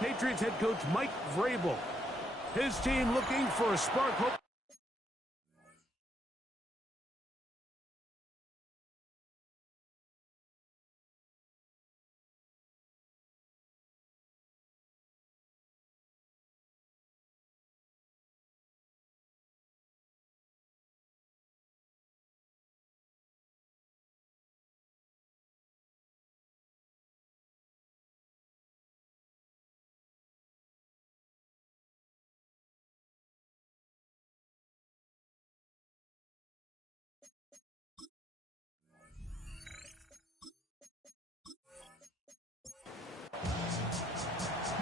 Patriots head coach Mike Vrabel. His team looking for a spark hope.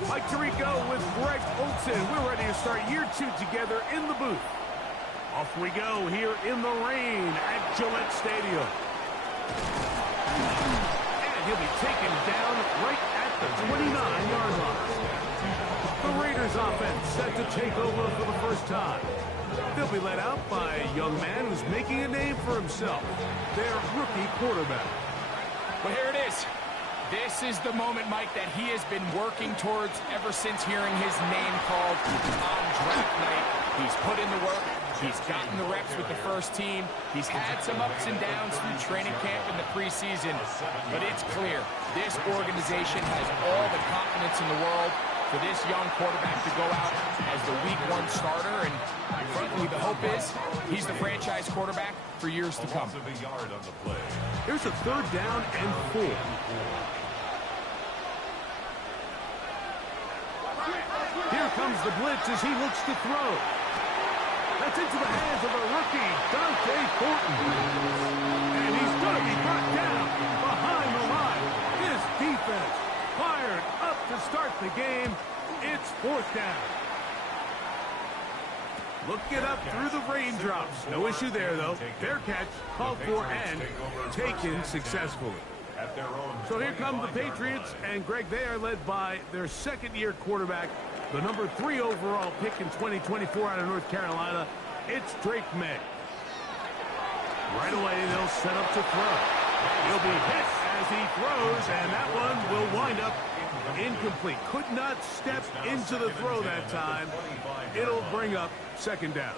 Mike Tirico with Greg Olson. We're ready to start year 2 together in the booth. Off we go here in the rain at Gillette Stadium. And he'll be taken down right at the 29-yard line. The Raiders offense set to take over for the first time. They'll be led out by a young man who's making a name for himself, their rookie quarterback. Well, here it is. This is the moment, Mike, that he has been working towards ever since hearing his name called on draft night. He's put in the work. He's gotten the reps with the first team. He's had some ups and downs through training camp in the preseason. But it's clear this organization has all the confidence in the world for this young quarterback to go out as the Week 1 starter. And frankly, the hope is he's the franchise quarterback for years to come. Here's a 3rd down and 4. Here comes the blitz as he looks to throw. That's into the hands of a rookie, Dante Thornton. And he's going to be brought down behind the line. This defense fired up to start the game. It's 4th down. Looking up through the raindrops. No issue there, though. Fair catch, called for, and taken successfully. So here come the Patriots, and Greg, they are led by their 2nd-year quarterback, the number 3 overall pick in 2024 out of North Carolina. It's Drake May. Right away, they'll set up to throw. He'll be hit as he throws, and that one will wind up incomplete. Could not step into the throw that time. It'll bring up 2nd down.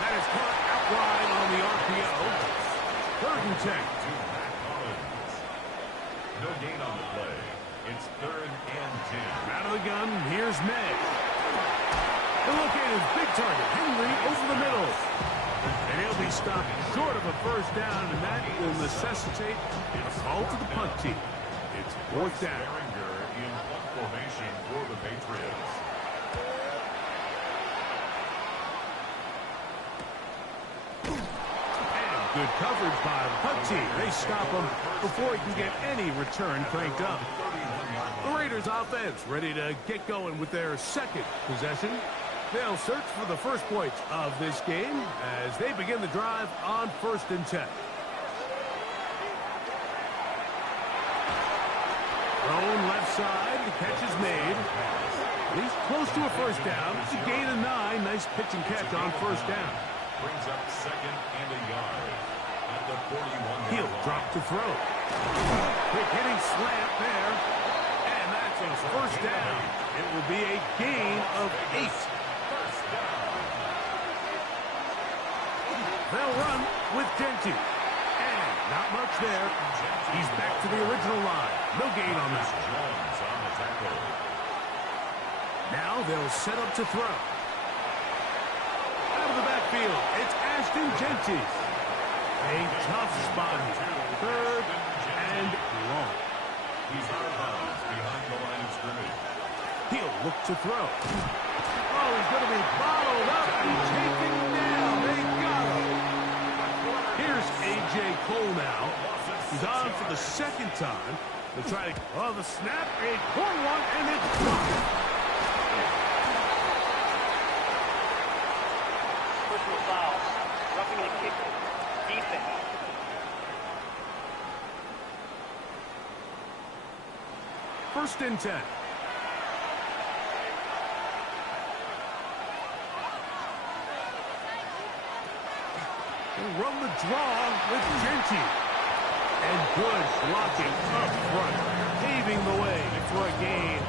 That is caught out wide on the RPO. 3rd and 10. No gain on the play. It's 3rd and 10. Out of the gun, here's May. The look at his big target, Henry, over the middle. And he'll be stopped short of a 1st down, and that will necessitate a call to the punt team. It's 4th down. In punt formation for the Patriots. Good coverage by the punt team. They stop him before he can get any return cranked up. The Raiders offense ready to get going with their 2nd possession. They'll search for the first points of this game as they begin the drive on 1st and 10. Thrown left side. The catch is made. He's close to a 1st down. It's a gain of 9. Nice pitch and catch on 1st down. Brings up 2nd and a yard at the 41. He'll drop to throw. Quick hitting slant there. And that's his 1st down. It will be a gain of 8. They'll run with Genty. And not much there. He's back to the original line. No gain on that. Now they'll set up to throw. Out of the backfield, it's Ashton Genty. A tough spot here. 3rd and long. He's out of bounds behind the line of scrimmage. He'll look to throw. Oh, he's going to be bottled up and taken down. They got him. Here's A.J. Cole now. He's on for the 2nd time. They'll try to... Oh, the snap. A corner one, and it's blocked. Foul. Roughing the kicker. Defense. First and 10. They'll run the draw with Genty. And good blocking up front, paving the way for a gain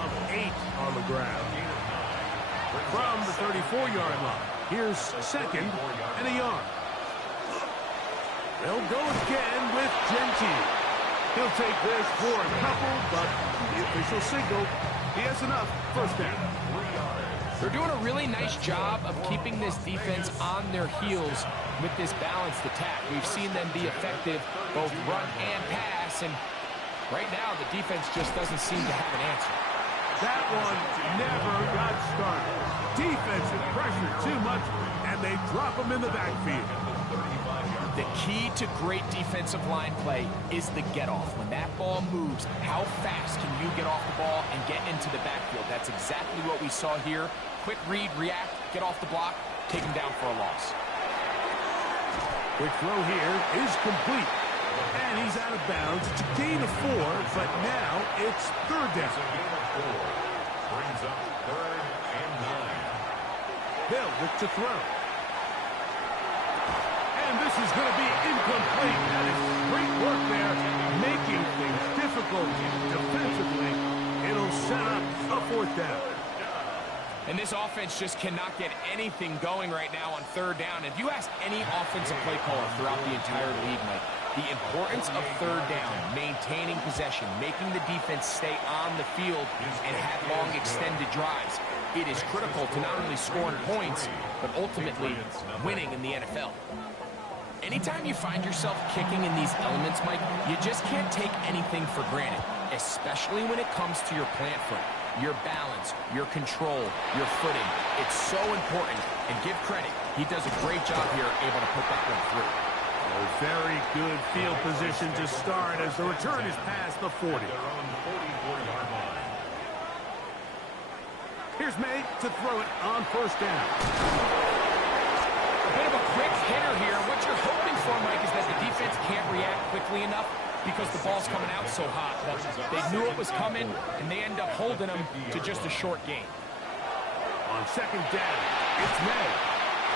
of 8 on the ground. From the 34-yard line, here's second and a yard. They'll go again with Gentile. He'll take this for a couple, but the official signal, he has enough. First down. They're doing a really nice job of keeping this defense on their heels with this balanced attack. We've seen them be effective both run and pass, and right now the defense just doesn't seem to have an answer. That one never got started. Defensive pressure too much, and they drop him in the backfield. The key to great defensive line play is the get-off. When that ball moves, how fast can you get off the ball and get into the backfield? That's exactly what we saw here. Quick read, react, get off the block, take him down for a loss. Quick throw here is complete. And he's out of bounds. It's a gain of 4, but now it's third down. Brings up 3rd and 9. Hill with to throw. And this is going to be incomplete. That is great work there, making things difficult defensively. It'll set up a 4th down. And this offense just cannot get anything going right now on 3rd down. If you ask any offensive play caller throughout the entire league, Mike, the importance of 3rd down, maintaining possession, making the defense stay on the field and have long extended drives, it is critical to not only scoring points, but ultimately winning in the NFL. Anytime you find yourself kicking in these elements, Mike, you just can't take anything for granted, especially when it comes to your plant foot, your balance, your control, your footing. It's so important, and give credit. He does a great job here able to put that one through. A very good field position to start as the return is past the 40. Here's May to throw it on 1st down. A bit of a quick hitter here. What you're hoping for, Mike, is that the defense can't react quickly enough because the ball's coming out so hot. But they knew it was coming, and they end up holding them to just a short gain. On 2nd down, it's May.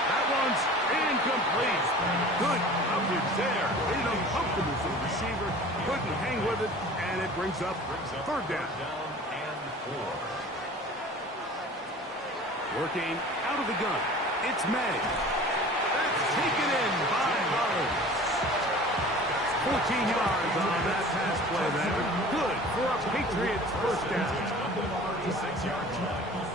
That one's incomplete. Good coverage there. Made him comfortable for the receiver. Couldn't hang with it, and it brings up 3rd down. And 4. Working out of the gun, it's May. That's taken in by Hollins. 14 yards on that pass play there. Good for a Patriots 1st down. 6-yard line.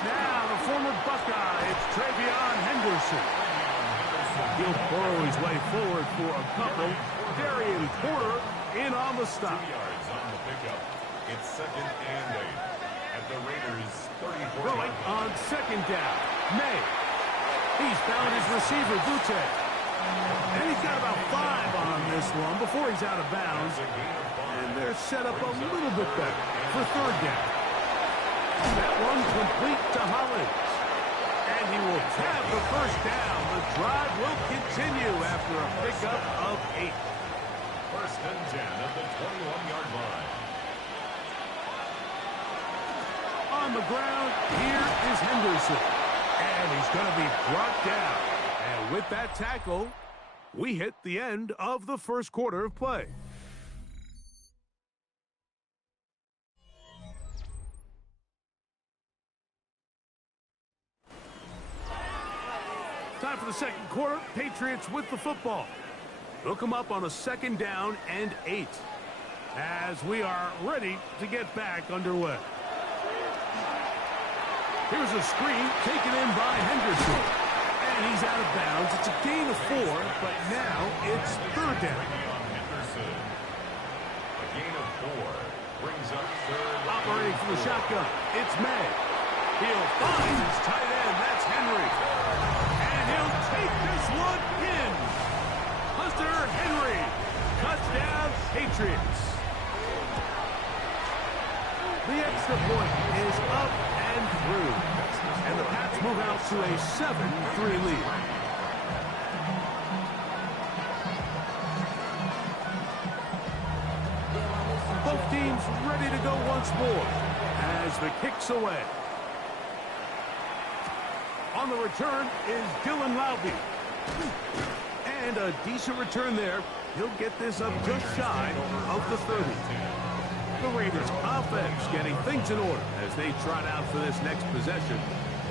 Now the former Buckeye, it's Travion Henderson. He'll burrow his way forward for a couple. Darian Porter in on the stop. 2 yards on the pickup. It's 2nd and 8 at the Raiders' 34. Going on 2nd down. May. He's found his receiver, Butte. And he's got about 5 on this one before he's out of bounds. And they're set up a little bit better for 3rd down. That one complete to Hollins. And he will tap the 1st down. The drive will continue after a pickup of 8. 1st and 10 at the 21-yard line. On the ground, here is Henderson. And he's going to be brought down. And with that tackle, we hit the end of the 1st quarter of play. Time for the 2nd quarter. Patriots with the football. They'll come up on a 2nd down and 8 as we are ready to get back underway. Here's a screen taken in by Henderson. And he's out of bounds. It's a gain of 4, but now it's 3rd down. Henderson. A gain of 4 brings up 3rd. Operating from the shotgun, it's May. He'll find his tight end. That's Henry. And he'll take this one in. Hunter Henry. Touchdown, Patriots. The extra point is up and through. And the Pats move out to a 7-3 lead. teams ready to go once more as the kick's away. On the return is Dylan Laube. And a decent return there. He'll get this up just shy of the 30. The Raiders offense getting things in order as they trot out for this next possession.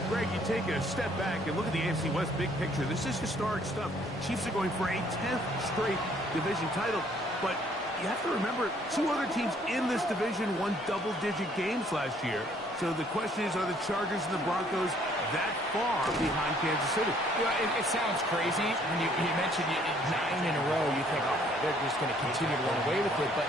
Greg, you take a step back and look at the AFC West big picture. This is historic stuff. Chiefs are going for a 10th straight division title, but you have to remember, two other teams in this division won double-digit games last year. So the question is, are the Chargers and the Broncos that far behind Kansas City? You know, it sounds crazy. When you mentioned 9 in a row, you think, oh, they're just going to continue to run away with it. But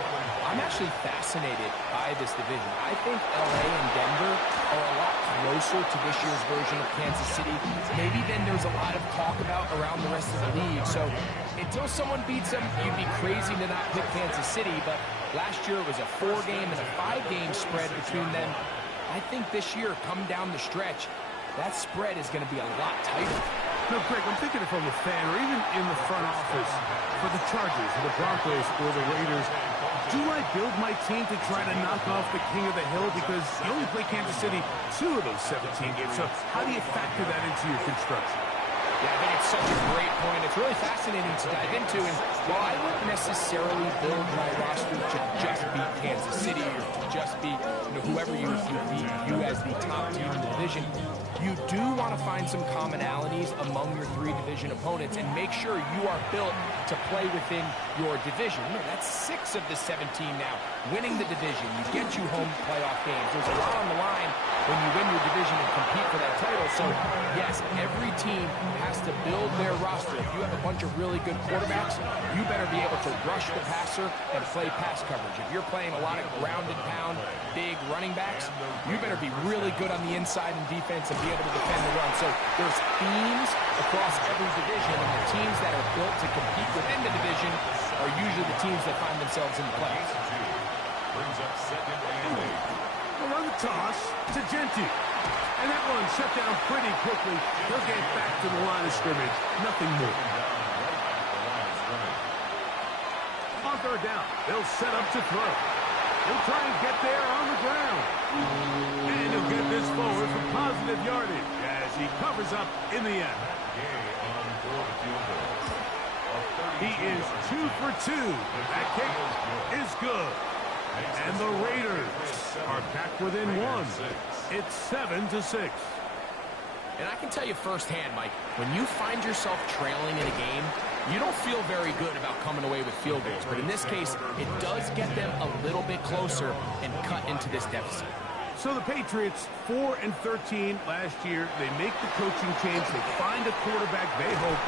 I'm actually fascinated by this division. I think L.A. and Denver are a lot closer to this year's version of Kansas City. Maybe then there's a lot of talk about around the rest of the league. So until someone beats them, you'd be crazy to not pick Kansas City. But last year it was a 4-game and a 5-game spread between them. I think this year, come down the stretch, that spread is going to be a lot tighter. No, Greg, I'm thinking if I'm a fan or even in the front office for the Chargers or the Broncos or the Raiders, do I build my team to try to knock off the king of the hill? Because you only play Kansas City 2 of those 17 games. So how do you factor that into your construction? Yeah, I think it's such a great point. It's really fascinating to dive into. And while I wouldn't necessarily build my roster to just beat Kansas City or to just beat whoever you view as the top team in the division, you do want to find some commonalities among your 3 division opponents and make sure you are built to play within your division. That's 6 of the 17 now. Winning the division, you get you home playoff games. There's a lot on the line when you win your division and compete for that title. So, yes, every team has to build their roster. If you have a bunch of really good quarterbacks, you better be able to rush the passer and play pass coverage. If you're playing a lot of ground and pound, big running backs, you better be really good on the inside in defense and be able to defend the run. So there's themes across every division, and the teams that are built to compete within the division are usually the teams that find themselves in the playoffs. Brings up 2nd and 8. Well, on the toss to Genti. And that one shut down pretty quickly. He'll get back to the line of scrimmage. Nothing more. On 3rd down, they'll set up to throw. He'll try and get there on the ground. And he'll get this forward for positive yardage as he covers up in the end. He is 2 for 2. That kick is good. And the Raiders are back within 1. It's 7-6. And I can tell you firsthand, Mike, when you find yourself trailing in a game, you don't feel very good about coming away with field goals. But in this case, it does get them a little bit closer and cut into this deficit. So the Patriots, 4-13 last year. They make the coaching change. They find a quarterback they hope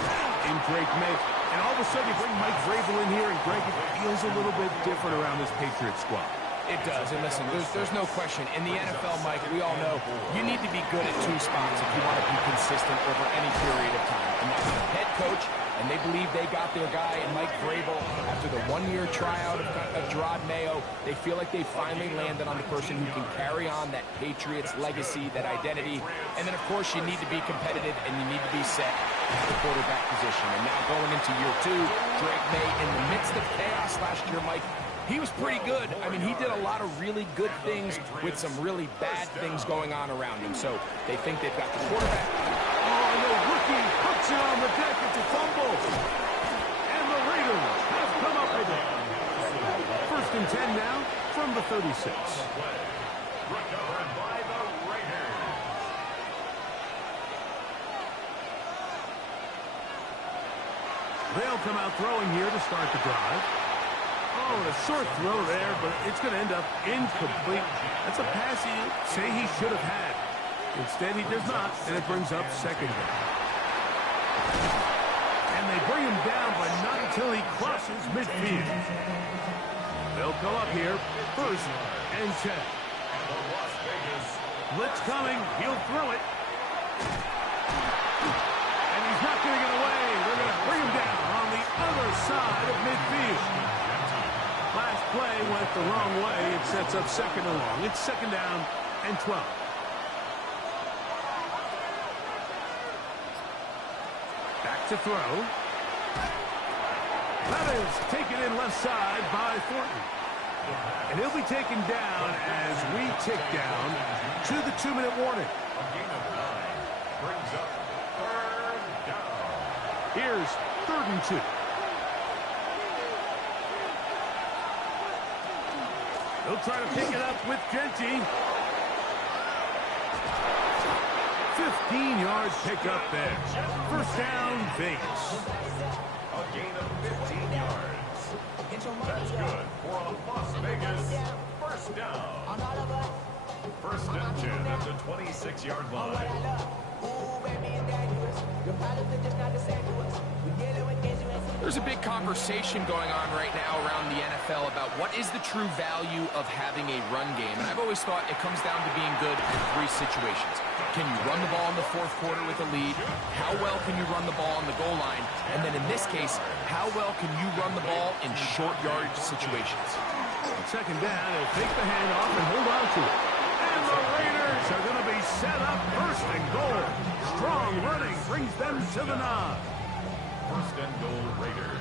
in Drake May. And all of a sudden, you bring Mike Vrabel in here, and Greg, it feels a little bit different around this Patriots squad. It does, and listen, there's no question. In the NFL, Mike, we all know you need to be good at 2 spots if you want to be consistent over any period of time. And that's the head coach, and they believe they got their guy in Mike Vrabel. After the 1-year tryout of Gerard Mayo, they feel like they finally landed on the person who can carry on that Patriots legacy, that identity. And then, of course, you need to be competitive, and you need to be set at the quarterback position. And now going into year 2, Drake May, in the midst of chaos last year, Mike, he was pretty good. I mean, he did a lot of really good things with some really bad things going on around him. So they think they've got the quarterback. Oh, and the rookie puts it on the deck. It's a fumble. And the Raiders have come up with it. 1st and 10 now from the 36. Recovered by the Raiders. They'll come out throwing here to start the drive. Oh, a short throw there, but it's going to end up incomplete. That's a pass he say he should have had. Instead, he does not, and it brings up 2nd down. And they bring him down, but not until he crosses midfield. They'll go up here, 1st and 10. Blitz coming, he'll throw it. And he's not going to get away. They're going to bring him down on the other side of midfield. Last play went the wrong way. It sets up 2nd and long. It's 2nd down and 12. Back to throw. That is taken in left side by Thornton. And he'll be taken down as we tick down to the 2-minute warning. A gain of 9 brings up 3rd down. Here's 3rd and 2. He'll try to pick it up with Genty. 15-yard pickup there. 1st down, Vegas. A gain of 15 yards. That's good for a Las Vegas 1st down. 1st and 10 at the 26-yard line. There's a big conversation going on right now around the NFL about what is the true value of having a run game. And I've always thought it comes down to being good in 3 situations. Can you run the ball in the 4th quarter with a lead? How well can you run the ball on the goal line? And then in this case, how well can you run the ball in short yardage situations? On 2nd down, he'll take the handoff and hold on to it. And the Raiders are going to be set up 1st and goal. Strong running brings them to the 9. 1st and goal, Raiders.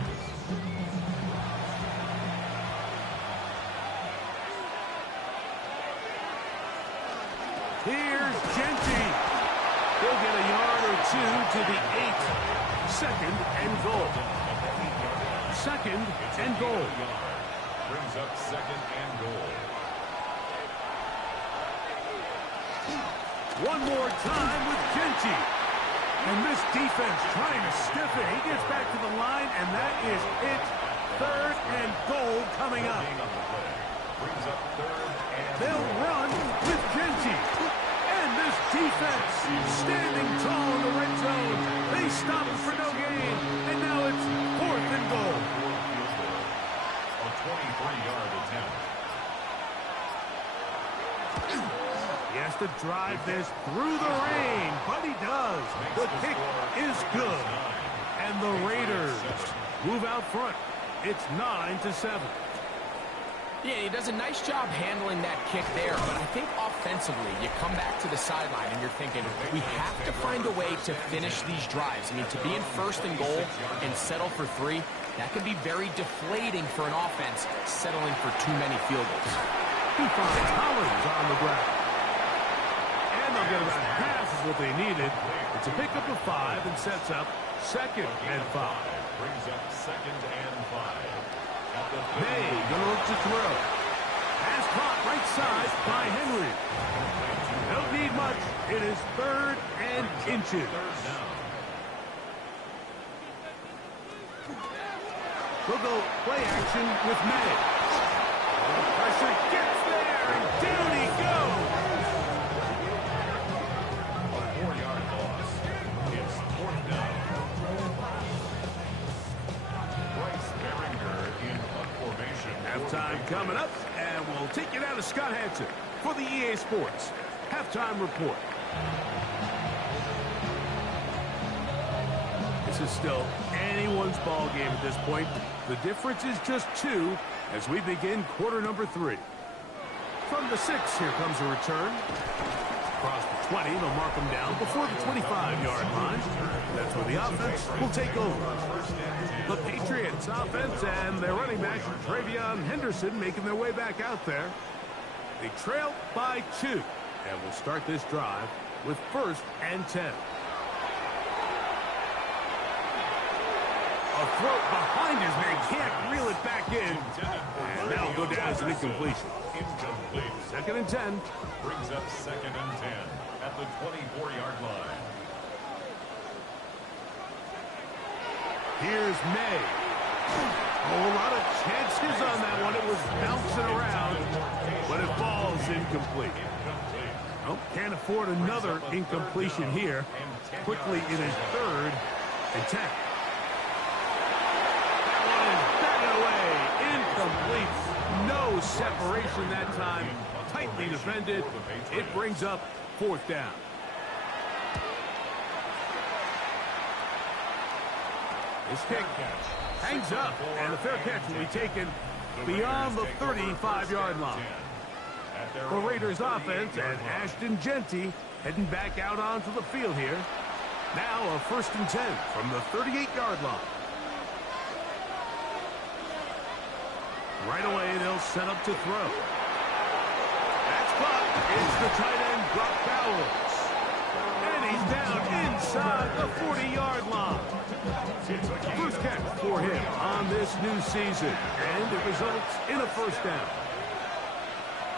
Here's Genty. He'll get a yard or 2 to the 8. 2nd and goal. 2nd and goal. Brings up 2nd and goal. One more time with Genty. And this defense trying to stiff it. He gets back to the line, and that is it. 3rd and goal coming up. Brings up 3rd and They'll run with Genty. And this defense standing tall in the red zone. They stop it for no gain. And now it's 4th and goal. A 23-yard attempt. He has to drive this through the rain, but he does. The kick is good. And the Raiders move out front. It's 9-7. Yeah, he does a nice job handling that kick there, but I think offensively, you come back to the sideline and you're thinking, we have to find a way to finish these drives. I mean, to be in 1st and goal and settle for 3, that can be very deflating for an offense settling for too many field goals. He finds Collins on the ground. And they'll get about half of what they needed. It's a pickup of 5 and sets up 2nd and 5. Brings up 2nd and 5. May gonna look to throw. Pass caught right side by Henry. Don't need much. It is 3rd and inches. We'll go play action with May. Pressure gets there, and down he goes. A 4-yard loss. It's 4th down. Halftime coming up, and we'll take you down to Scott Hansen for the EA Sports Halftime Report. This is still anyone's ball game at this point. The difference is just 2 as we begin quarter number 3. From the 6, here comes a return. Across the 20, they'll mark them down before the 25-yard line. That's where the offense will take over. The Patriots offense and their running back, Travion Henderson, making their way back out there. They trail by 2, and will start this drive with 1st and 10. A throw behind his man, can't reel it back in. And that'll go down as an incompletion. Incomplete. 2nd and 10. Brings up 2nd and 10 at the 24-yard line. Here's May. Oh, a lot of chances on that one. It was bouncing around, but it falls incomplete. Oh, can't afford another incompletion here. Quickly, it is 3rd and 10. That one is batted away. Incomplete. No separation that time. Tightly defended. It brings up 4th down. This kick hangs up, and the fair catch will be taken beyond the 35-yard line. The Raiders offense and Ashton Genty heading back out onto the field here. Now a 1st and 10 from the 38-yard line. Right away, they'll set up to throw. That's caught. It's the tight end, Brock Bowers. And he's down inside the 40-yard line. First catch for him on this new season, and it results in a first down.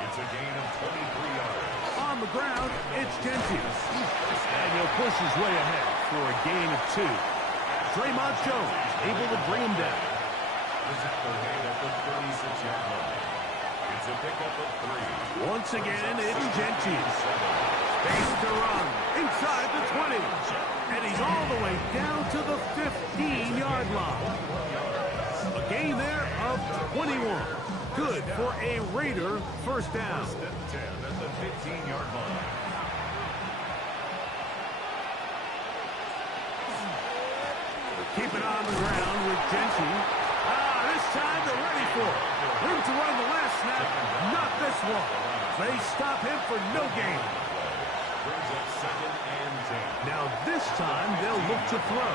It's a gain of 23 yards. On the ground, it's Genty. And he'll push his way ahead for a gain of 2. Draymond Jones able to bring him down. The tackle made at the 36-yard line. It's a pickup of 3. Once again, it's Genty. Space to run inside the 20. And he's all the way down to the 15-yard line. A gain there of 21. Good for a Raider first down. 10 at the 15-yard line. Keep it on the ground with Genty. This time they're ready for it. Room to run the last snap. Not this one. They stop him for no gain. Brings up 2nd and 10. Now this time they'll look to throw.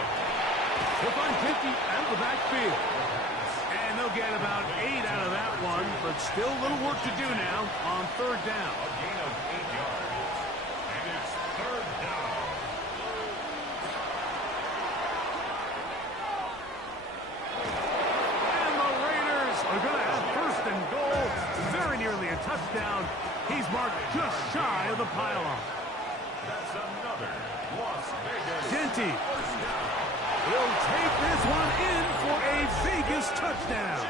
They'll find Genty out of the backfield. And they'll get about 8 out of that one, but still a little work to do now on third down. A gain of 8 yards. And it's 3rd down. And the Raiders are going to have first and goal. Very nearly a touchdown. He's marked just shy of the pylon. That's another Las Vegas Genty first down. will take this one in for a Vegas touchdown.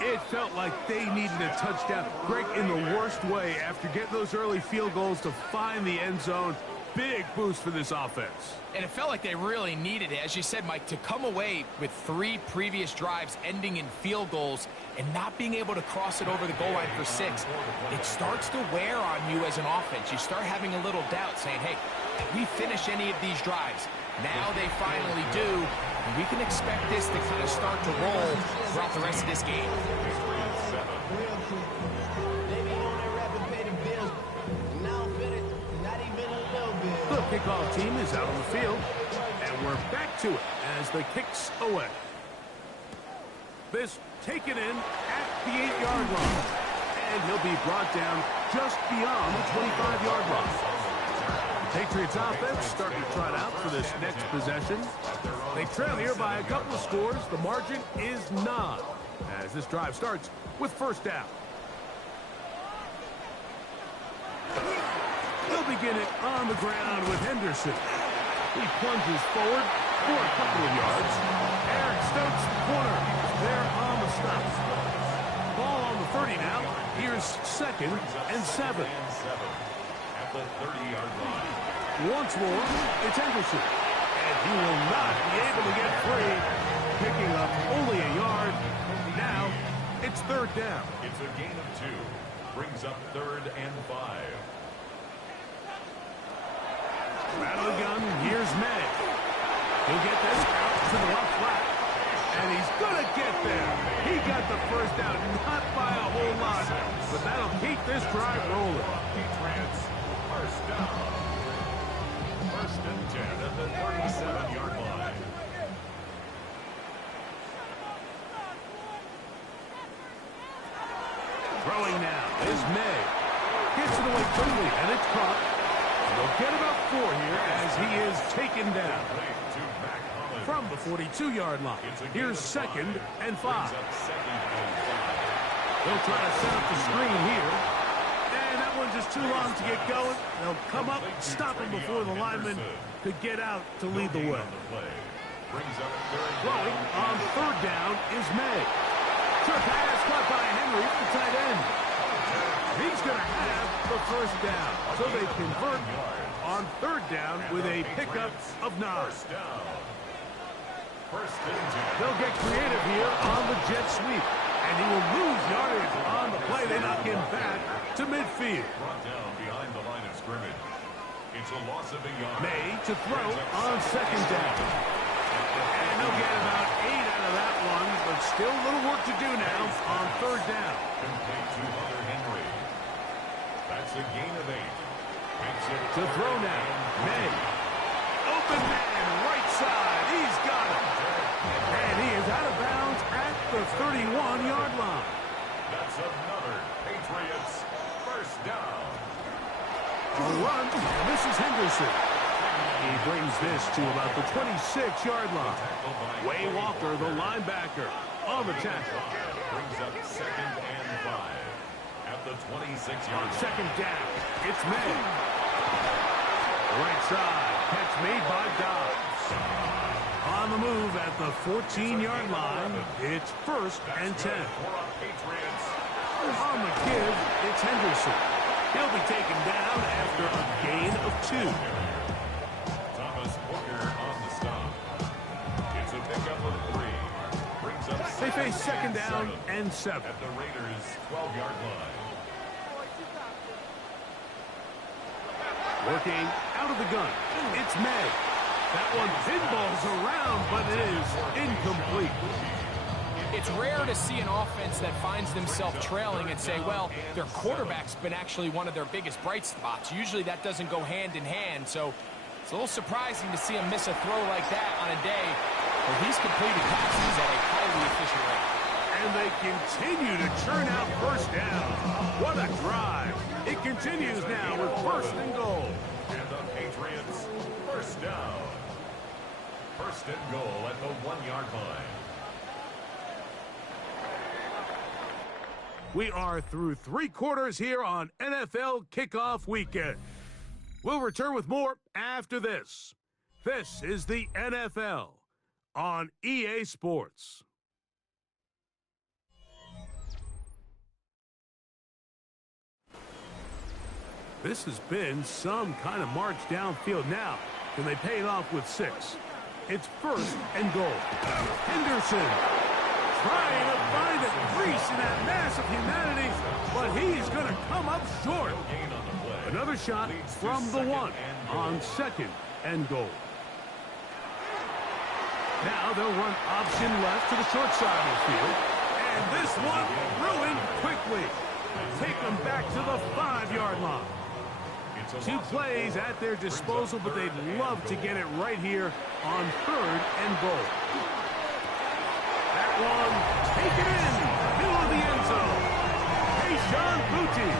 It felt like they needed a touchdown. Greg, in the worst way, after getting those early field goals to find the end zone. Big boost for this offense. And it felt like they really needed it. As you said, Mike, to come away with 3 previous drives ending in field goals and not being able to cross it over the goal line for 6, it starts to wear on you as an offense. You start having a little doubt, saying, hey, can we finish any of these drives? Now they finally do, and we can expect this to kind of start to roll throughout the rest of this game. The kickoff team is out on the field, and we're back to it as the kicks away. This taken in at the 8-yard line, and he'll be brought down just beyond the 25-yard line. The Patriots offense starting to trot out for this next possession. They trail here by a couple of scores. The margin is 9 as this drive starts with first down. They'll begin it on the ground with Henderson. He plunges forward for a couple of yards. Eric Stokes, corner. They're on the stop. Ball on the 30 now. Here's 2nd and 7. At the 30-yard line. Once more, it's Henderson. And he will not be able to get free. Picking up only a yard. Now, it's 3rd down. It's a gain of 2. Brings up 3rd and 5. Battle gun, here's May. He'll get this out to the left flat. And he's going to get there. He got the first down, not by a whole lot. But that'll keep this drive rolling. Patriots, first down. 1st and 10 at the 37-yard line. Throwing now is May. Gets it away quickly, and it's caught. They'll get about 4 here as he is taken down from the 42-yard line. Here's 2nd and 5. They'll try to set up the screen here. And that one's just too long to get going. They'll come up, stop him before the lineman could get out to lead the way. Throwing on 3rd down is May. Short pass caught by Henry, the tight end. He's going to have the first down. So they convert on 3rd down with a pickup of 9. They'll get creative here on the jet sweep. And he will lose yardage on the play. They knock him back to midfield. Brought down behind the line of scrimmage. It's a loss of a yard. May to throw on 2nd down. And they'll get about 8 out of that one, but still a little work to do now on 3rd down. Complete to Hunter Henry. That's a gain of 8. To throw now, May. Open man, right side. He's got it. And he is out of bounds at the 31-yard line. That's another Patriots first down. A run, and this is Henderson. He brings this to about the 26-yard line. Way Walker, the linebacker, on the tackle. Brings up 2nd and 5 at the 26-yard line. Second down, it's May. Right side, catch made by Dobbs. On the move at the 14-yard line, it's 1st and 10. On the give, it's Henderson. He'll be taken down after a gain of 2. Thomas Booker on the stop. It's a pickup of 3. Brings up They face 2nd down and 7. at the Raiders' 12-yard line. Working out of the gun, it's May. That one pinballs around, but it is incomplete. It's rare to see an offense that finds themselves trailing and say, well, their quarterback's been actually one of their biggest bright spots. Usually that doesn't go hand in hand, so it's a little surprising to see him miss a throw like that on a day where he's completing passes at a highly efficient rate. And they continue to churn out first down. What a drive. It continues now with 1st and goal. And the Patriots first down. 1st and goal at the 1-yard line. We are through 3 quarters here on NFL Kickoff Weekend. We'll return with more after this. This is the NFL on EA Sports. This has been some kind of march downfield now. Can they pay it off with 6? It's 1st and goal. Henderson trying to find a crease in that mass of humanity, but he's going to come up short. Another shot from the 1 on 2nd and goal. Now they'll run option left to the short side of the field. And this one ruined quickly. Take them back to the 5-yard line. 2 plays at their disposal, but they'd love to get it right here on 3rd and goal. That one taken in, middle of the end zone. Sean Booty,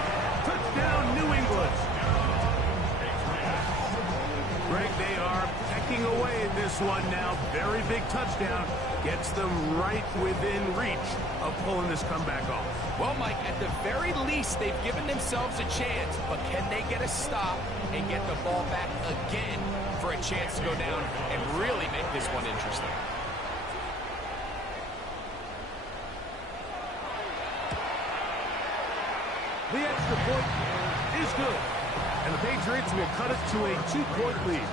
touchdown New England. Greg, they are pecking away at this one now. Very big touchdown. Gets them right within reach of pulling this comeback off. Well, Mike, at the very least, they've given themselves a chance, but can they get a stop and get the ball back again for a chance to go down and really make this one interesting? The extra point is good, and the Patriots will cut it to a 2-point lead.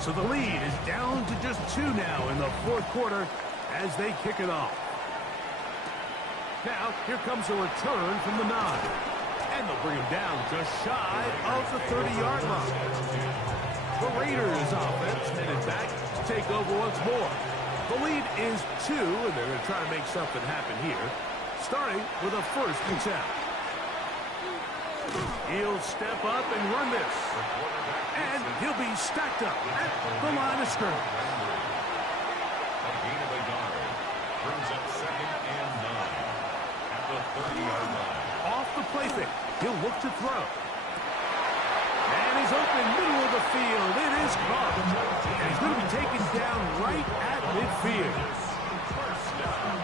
So the lead is down to just 2 now in the 4th quarter as they kick it off. Now, here comes a return from the 9. And they'll bring him down just shy of the 30-yard line. The Raiders offense headed back to take over once more. The lead is 2, and they're going to try to make something happen here, starting with a 1st and 10. He'll step up and run this. And he'll be stacked up at the line of scrimmage. A gain of a yard. Brings up 2nd and 9 at the 30-yard line. Off the play fake. He'll look to throw. And he's open, middle of the field. It is caught. And he's going to be taken down right at midfield.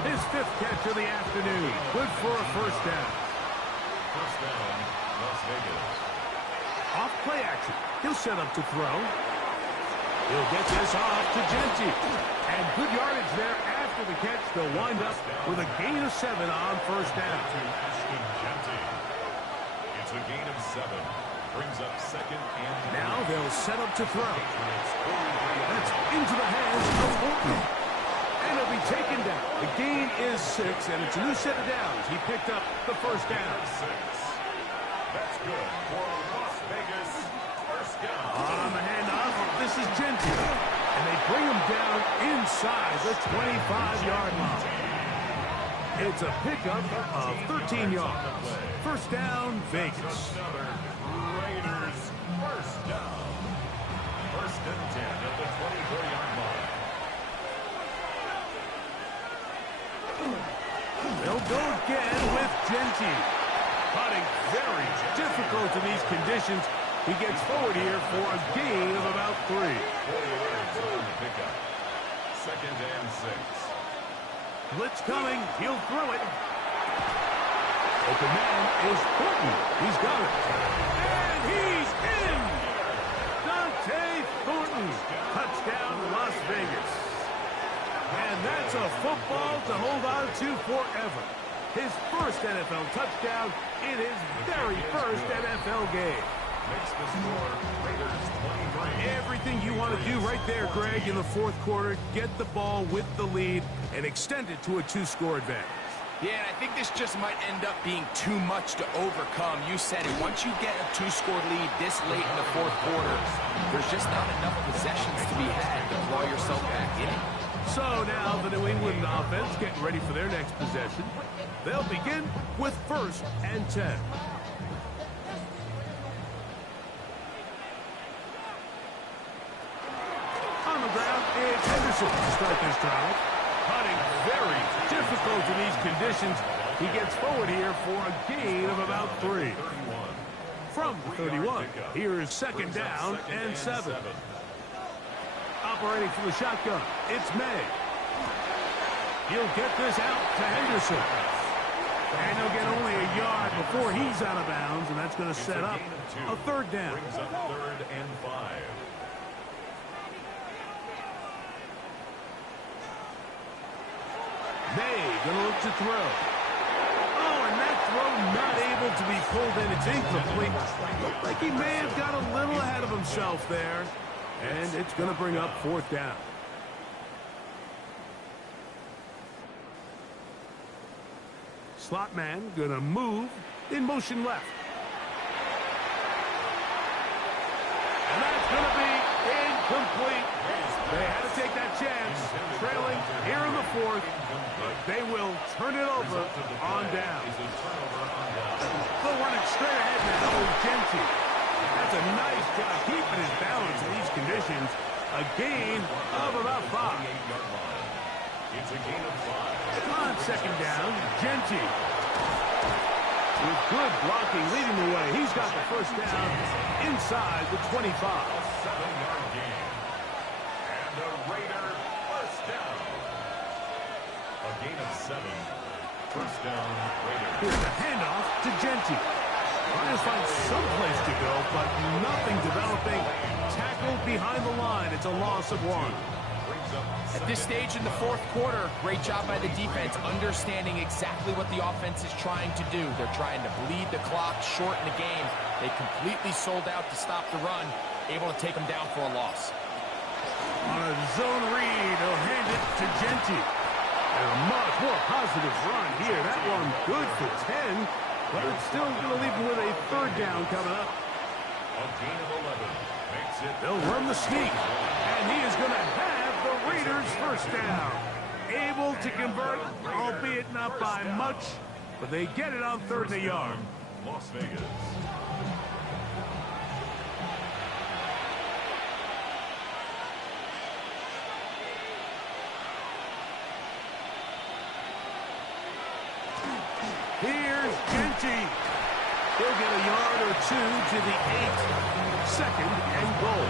His 5th catch of the afternoon. Good for a 1st down. First down, Las Vegas. Off play action. He'll set up to throw. He'll get this off to Genty. And good yardage there after the catch. They'll wind up with a gain of 7 on 1st down. It's a gain of 7. Brings up 2nd and 3. Now they'll set up to throw. That's into the hands of Horton. And he'll be taken down. The gain is 6, and it's a new set of downs. He picked up the 1st down. 6. That's good for Las Vegas. First down. On the handoff, this is Genty. And they bring him down inside the 25-yard line. It's a pickup of 13 yards. First down, Vegas. Another Raiders first down. 1st and 10 at the 24-yard line. They'll go again with Genty. Putting very difficult in these conditions. He gets forward here for a gain of about 3. 4 yards on the pickup. 2nd and 6. Blitz coming. He'll throw it. Open man is Thornton. He's got it. And he's in. Dante Thornton. Touchdown, Las Vegas. And that's a football to hold on to forever. His first NFL touchdown in his very first NFL game. Makes the score Raiders 23. Everything you want to do right there, Greg, in the fourth quarter. Get the ball with the lead and extend it to a 2-score advantage. Yeah, and I think this just might end up being too much to overcome. You said it. Once you get a 2-score lead this late in the fourth quarter, there's just not enough possessions to be had to claw yourself back in it. So now the New England offense getting ready for their next possession. They'll begin with 1st and 10. On the ground, it's Henderson to start this drive. Putting very difficult in these conditions. He gets forward here for a gain of about 3. From the 31, here is 2nd down and 7. Operating from the shotgun, it's May. He'll get this out to Henderson. And he'll get only a yard before he's out of bounds, and that's going to set up a 3rd down. Brings up 3rd and 5. May going to look to throw. Oh, and that throw not able to be pulled in. It's incomplete. Looked like he may have got a little ahead of himself there. And it's going to bring up 4th down. Slot man going to move in motion left. And that's going to be incomplete. They had to take that chance, trailing here in the 4th, but they will turn it over on down. They'll run it straight ahead now with Genty. That's a nice job keeping his balance in these conditions. A gain of about 5. It's a gain of 5. On 2nd down, Genty. With good blocking leading the way. He's got the 1st down inside the 25. 7-yard gain. And the Raider 1st down. A gain of 7. 1st down, Raiders. Here's a handoff to Genty. Trying to find some place to go, but nothing developing. Tackled behind the line. It's a loss of 1. At this stage in the fourth quarter, great job by the defense understanding exactly what the offense is trying to do. They're trying to bleed the clock, shorten the game. They completely sold out to stop the run, able to take them down for a loss. On a zone read, he'll hand it to Genty. And a much more positive run here. That one good for 10, but it's still going to leave him with a 3rd down coming up. A gain of 11 makes it. They'll run the sneak, and he is going to have the Raiders 1st down. Able to convert, albeit not by much, but they get it on 3rd and a yard. Las Vegas. Here's Genty. He'll get a yard or 2 to the 8. 2nd and goal.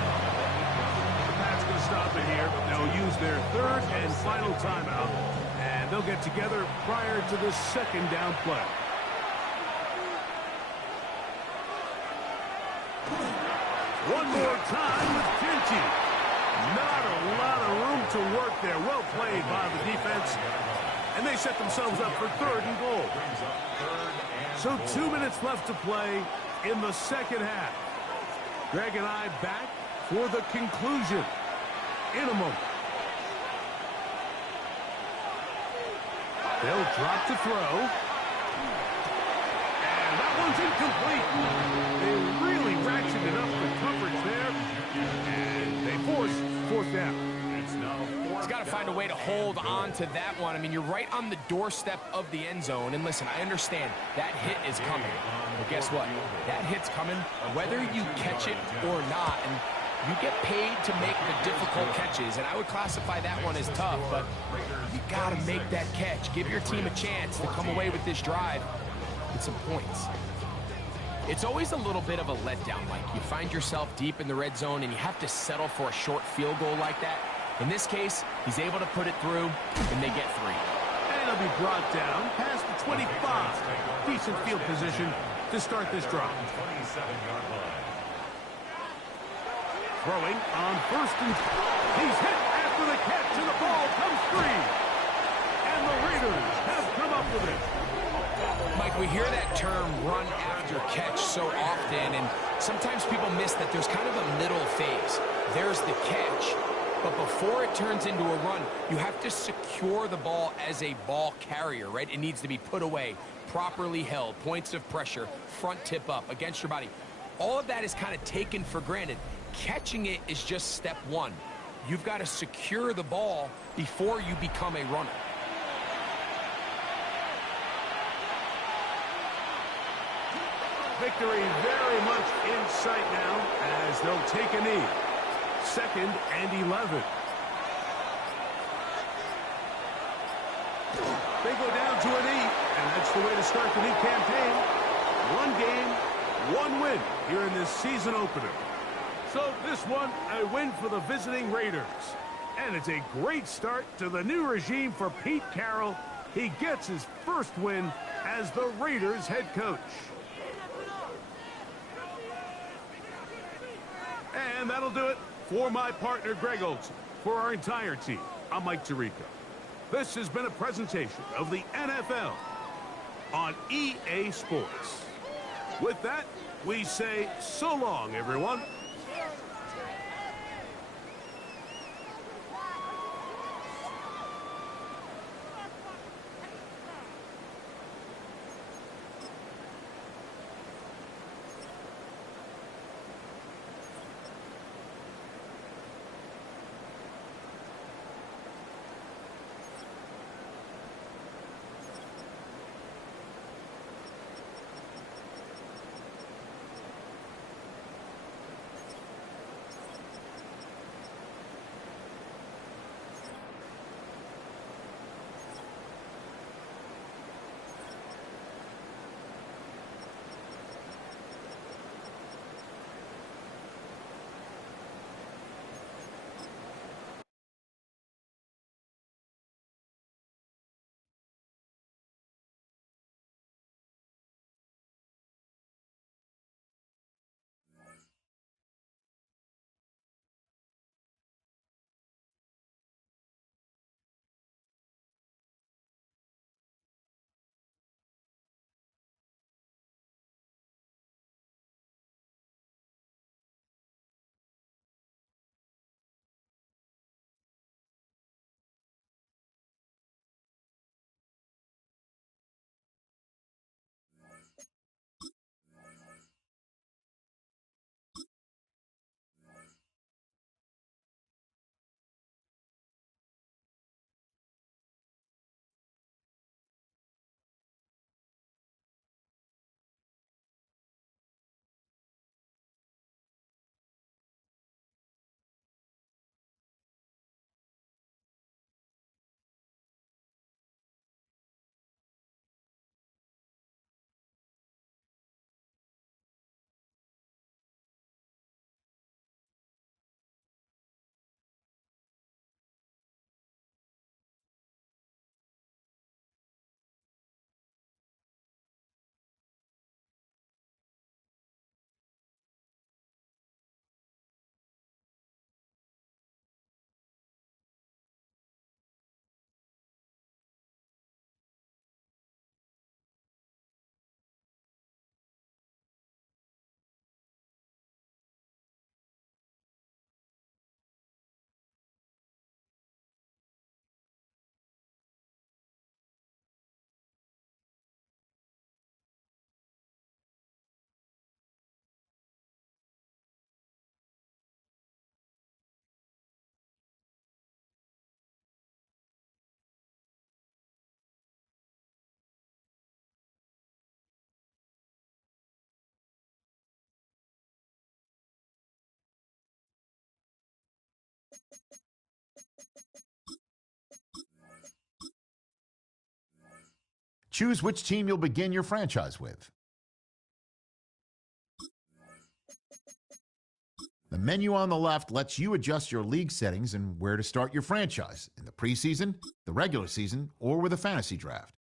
The Pats going to stop it here. They'll use their 3rd and final timeout, and they'll get together prior to the 2nd down play. One more time with Genty. Not a lot of room to work there. Well played by the defense. And they set themselves up for 3rd and goal. So 2 minutes left to play in the 2nd half. Greg and I back for the conclusion in a moment. They'll drop to throw. And that one's incomplete. They really ratcheted up the coverage there. And they force 4th down. He's got to find a way to hold on to that one. I mean, you're right on the doorstep of the end zone. And listen, I understand that hit is coming. But guess what? That hit's coming whether you catch it or not. And You get paid to make the difficult catches, and I would classify that one as tough, but you got to make that catch. Give your team a chance to come away with this drive with some points. It's always a little bit of a letdown, Mike. You find yourself deep in the red zone, and you have to settle for a short field goal like that. In this case, he's able to put it through, and they get 3. And he'll be brought down past the 25. Decent field position to start this drive. 27-yard line. Throwing on first and... He's hit after the catch, and the ball comes free. And the Raiders have come up with it. Mike, we hear that term run after catch so often, and sometimes people miss that there's kind of a middle phase. There's the catch, but before it turns into a run, you have to secure the ball as a ball carrier, right? It needs to be put away, properly held, points of pressure, front tip up against your body. All of that is kind of taken for granted. Catching it is just step one. You've got to secure the ball before you become a runner. Victory very much in sight now as they'll take a knee. 2nd and 11. They go down to a knee, and that's the way to start the new campaign. 1 game, 1 win here in this season opener. So this one, a win for the visiting Raiders. And it's a great start to the new regime for Pete Carroll. He gets his first win as the Raiders head coach. And that'll do it for my partner, Greg Olson. For our entire team, I'm Mike Tirico. This has been a presentation of the NFL on EA Sports. With that, we say so long, everyone. Choose which team you'll begin your franchise with. The menu on the left lets you adjust your league settings and where to start your franchise, in the preseason, the regular season, or with a fantasy draft.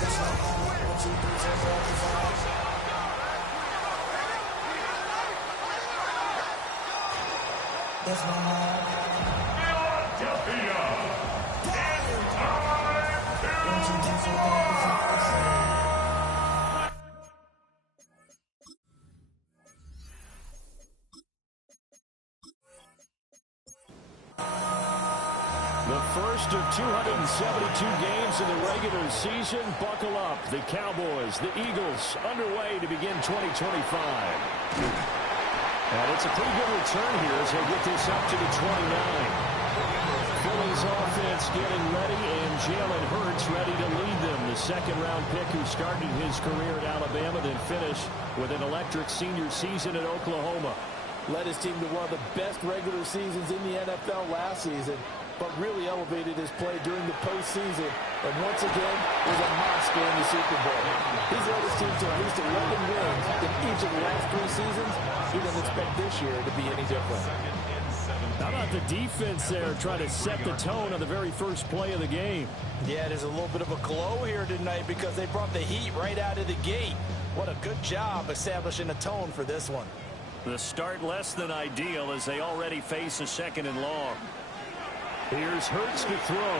The first of 272 games in the regular season. Buckle up. The Cowboys, the Eagles, underway to begin 2025. And it's a pretty good return here as they get this up to the 29. Philly's offense getting ready, and Jalen Hurts ready to lead them. The second-round pick who started his career at Alabama, then finished with an electric senior season at Oklahoma. Led his team to one of the best regular seasons in the NFL last season, but really elevated his play during the postseason, and once again was a monster in the Super Bowl. He's led his team to at least 11 wins in each of the last 3 seasons. He doesn't expect this year to be any different. How about the defense there trying to set the tone on the very first play of the game? Yeah, there's a little bit of a glow here tonight because they brought the heat right out of the gate. What a good job establishing a tone for this one. The start less than ideal as they already face a 2nd and long. Here's Hurts to throw.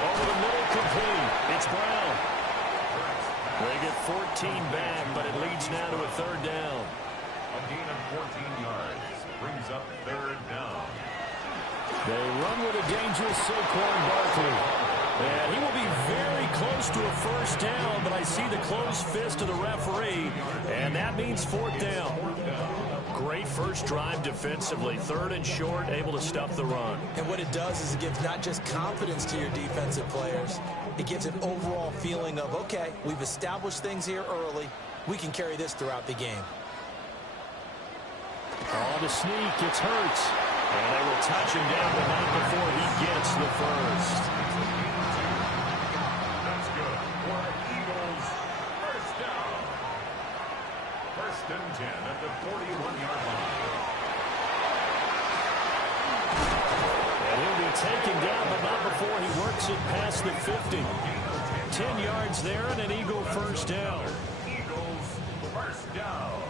Over the middle, complete. It's Brown. They get 14 back, but it leads now to a 3rd down. A gain of 14 yards brings up 3rd down. They run with a dangerous Saquon Barkley. And he will be very close to a 1st down, but I see the closed fist of the referee, and that means 4th down. Great first drive defensively. 3rd and short, able to stuff the run. And what it does is it gives not just confidence to your defensive players, it gives an overall feeling of, okay, we've established things here early. We can carry this throughout the game. Oh, the sneak, it's Hurts. And they will touch him down, but not before he gets the first. That's good for the Eagles. 1st down. 1st and 10 at the 41-yard line. And he'll be taken down, but not before he works it past the 50. 10 yards there and an Eagle 1st down. Eagles 1st down.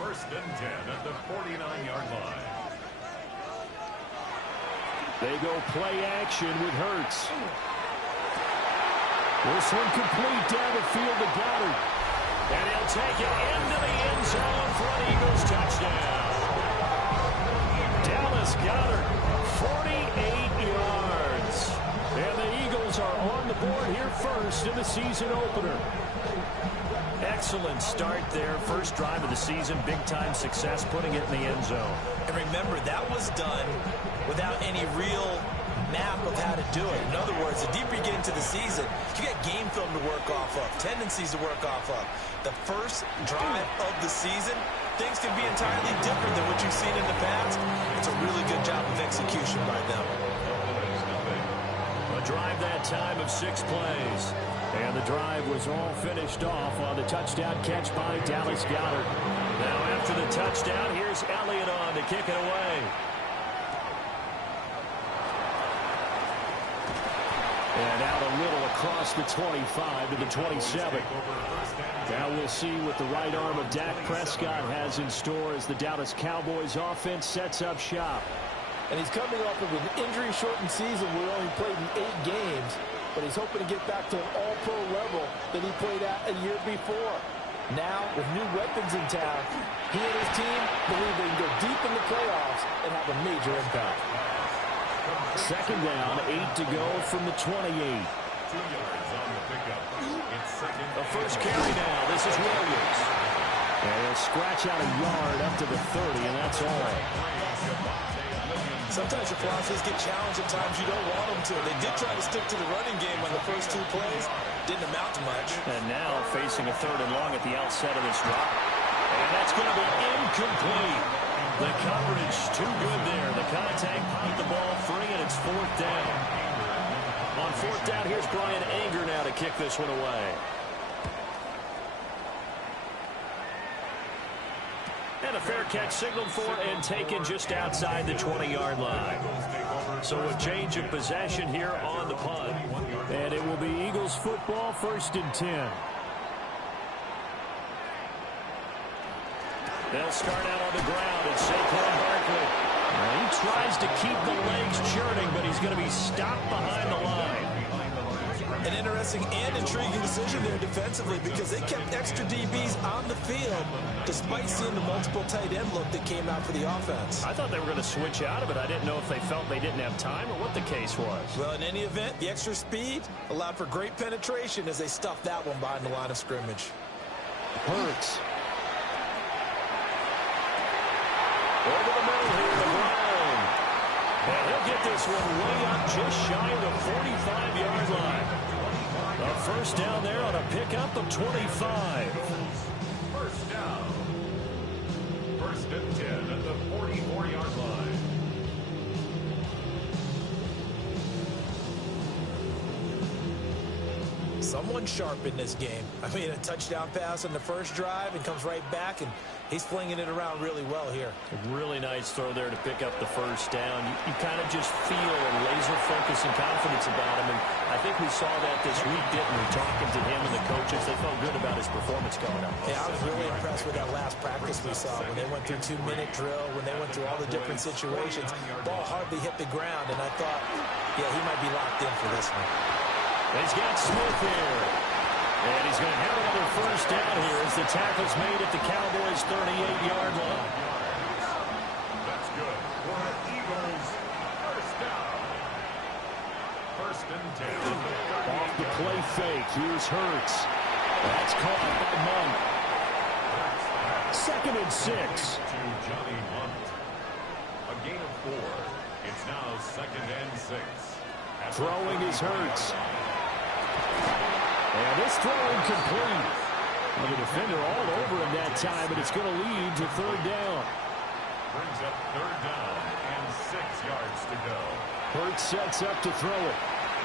1st and 10 at the 49-yard line. They go play action with Hurts. This one complete down the field to Goddard. And he'll take it into the end zone for an Eagles touchdown. Dallas Goddard, 48 yards. And the Eagles are on the board here first in the season opener. Excellent start there. First drive of the season. Big-time success putting it in the end zone. And remember, that was done without any real map of how to do it. In other words, the deeper you get into the season, you got game film to work off of, tendencies to work off of. The first drive of the season, things can be entirely different than what you've seen in the past. It's a really good job of execution by them. A drive that time of 6 plays. And the drive was all finished off on the touchdown catch by Dallas Goedert. Now after the touchdown, here's Elliott on to kick it away. And out a little across the 25 to the 27. Now we'll see what the right arm of Dak Prescott has in store as the Dallas Cowboys offense sets up shop. And he's coming off of an injury-shortened season where he only played in 8 games, but he's hoping to get back to an all-pro level that he played at a year before. Now, with new weapons in town, he and his team believe they can go deep in the playoffs and have a major impact. Second down, 8 to go from the 28. 2 yards on the pickup. It's second. The first carry now. This is Williams. And he'll scratch out a yard up to the 30, and that's all. Sometimes your philosophies get challenged at times you don't want them to. They did try to stick to the running game on the first 2 plays. Didn't amount to much. And now facing a 3rd and long at the outset of this drop. And that's going to be incomplete. The coverage too good there. The contact popped the ball free, and it's 4th down. On 4th down, here's Brian Anger now to kick this one away. And a fair catch signaled for and taken just outside the 20-yard line. So a change of possession here on the punt. And it will be Eagles football, 1st and 10. They'll start out on the ground at Saquon Barkley. He tries to keep the legs churning, but he's going to be stopped behind the line. An interesting and intriguing decision there defensively because they kept extra DBs on the field despite seeing the multiple tight end look that came out for the offense. I thought they were going to switch out of it. I didn't know if they felt they didn't have time or what the case was. Well, in any event, the extra speed allowed for great penetration as they stuffed that one behind the line of scrimmage. Hurts. Over the middle here to Brown. And he'll get this one way up just shy of the 45-yard line. A first down there on a pickup of 25. First down. 1st and 10 at the 44-yard line. Someone sharp in this game. I mean, a touchdown pass on the first drive and comes right back, and he's flinging it around really well here. A really nice throw there to pick up the first down. You kind of just feel a laser focus and confidence about him, and I think we saw that this week, didn't we? Talking to him and the coaches, they felt good about his performance coming up. Yeah, I was really impressed with that last practice we saw when they went through 2-minute drill, when they went through all the different situations. Ball hardly hit the ground, and I thought, yeah, he might be locked in for this one. He's got Smith here. And he's going to have another first down here as the tackle's made at the Cowboys' 38-yard line. That's good for the Eagles. First down. 1st and 10. Off the play fake. Here's Hurts. That's caught by Monk. 2nd and 6. To Johnny Munt. A gain of 4. It's now 2nd and 6. Throwing is Hurts. And this throw incomplete. Well, the defender all over him that time, but it's going to lead to 3rd down. Brings up 3rd down and 6 yards to go. Hurts sets up to throw it.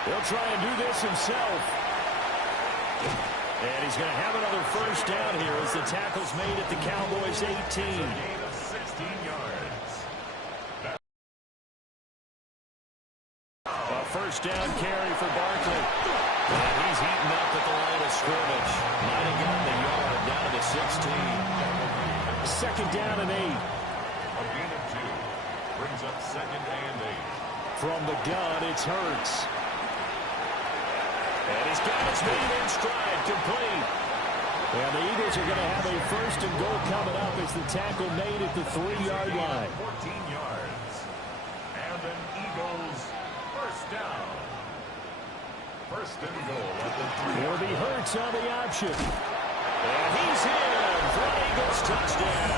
He'll try and do this himself. And he's going to have another first down here as the tackle's made at the Cowboys' 18. Gain of 16 yards. A first down carry for Barkley. And he's eaten up at the line of scrimmage. Might have gotten the yard down to the 16. 2nd down and 8. A gain of 2. Brings up 2nd and 8. From the gun, it's Hurts. And he's got his man in stride, complete. And the Eagles are going to have a 1st and goal coming up as the tackle made at the 3-yard line. 14 yards. And an Eagles first down. 1st and goal at the 3. It'll be Hurts on the option. And he's in for an Eagles touchdown.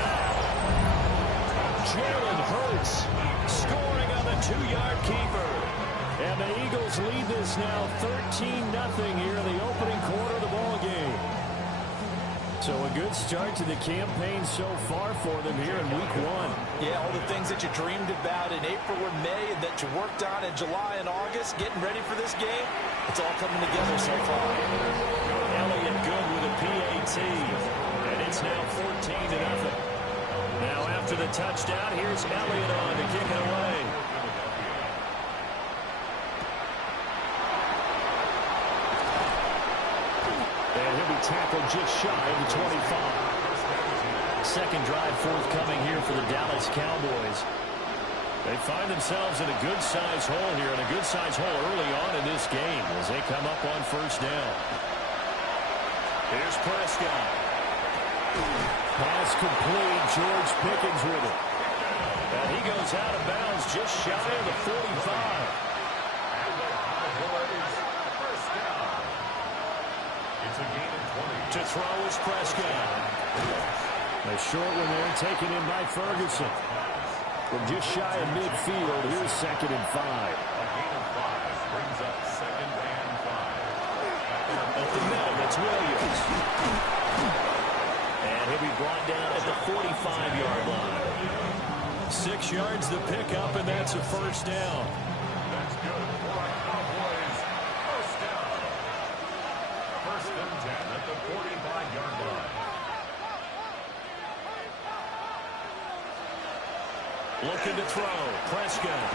Jalen Hurts scoring on the 2-yard keeper. And the Eagles lead this now 13-0 here in the opening quarter of the ball game. So a good start to the campaign so far for them here in week 1. Yeah, all the things that you dreamed about in April or May and that you worked on in July and August, getting ready for this game, it's all coming together so far. Elliott good with a PAT. And it's now 14-0. Now after the touchdown, here's Elliott on to kick it away. And he'll be tackled just shy of the 25. Second drive forthcoming here for the Dallas Cowboys. They find themselves in a good-sized hole here, and a good-sized hole early on in this game as they come up on first down. Here's Prescott. Pass complete. George Pickens with it. And he goes out of bounds just shy of the 45. To throw is Prescott. A short one there taken in by Ferguson. From just shy of midfield, here's 2nd and 5. A gain of 5 brings up 2nd and 5. At the middle, it's Williams. And he'll be brought down at the 45-yard line. 6 yards the pickup, and that's a first down. That's good for our Cowboys. First down. 1st and 10 at the 45-yard line. Looking to throw. Prescott.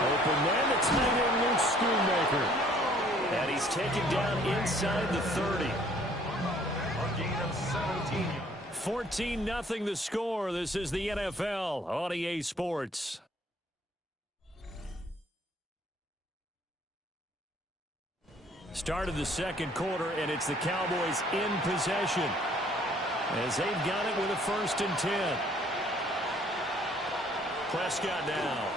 Open man, the tight end, Luke Schoonmaker. And he He's taken down inside the 30. A gain of 17 yards. 14-0 the score. This is the NFL on EA Sports. Start of the second quarter, and it's the Cowboys in possession as they've got it with a 1st and 10. Prescott now.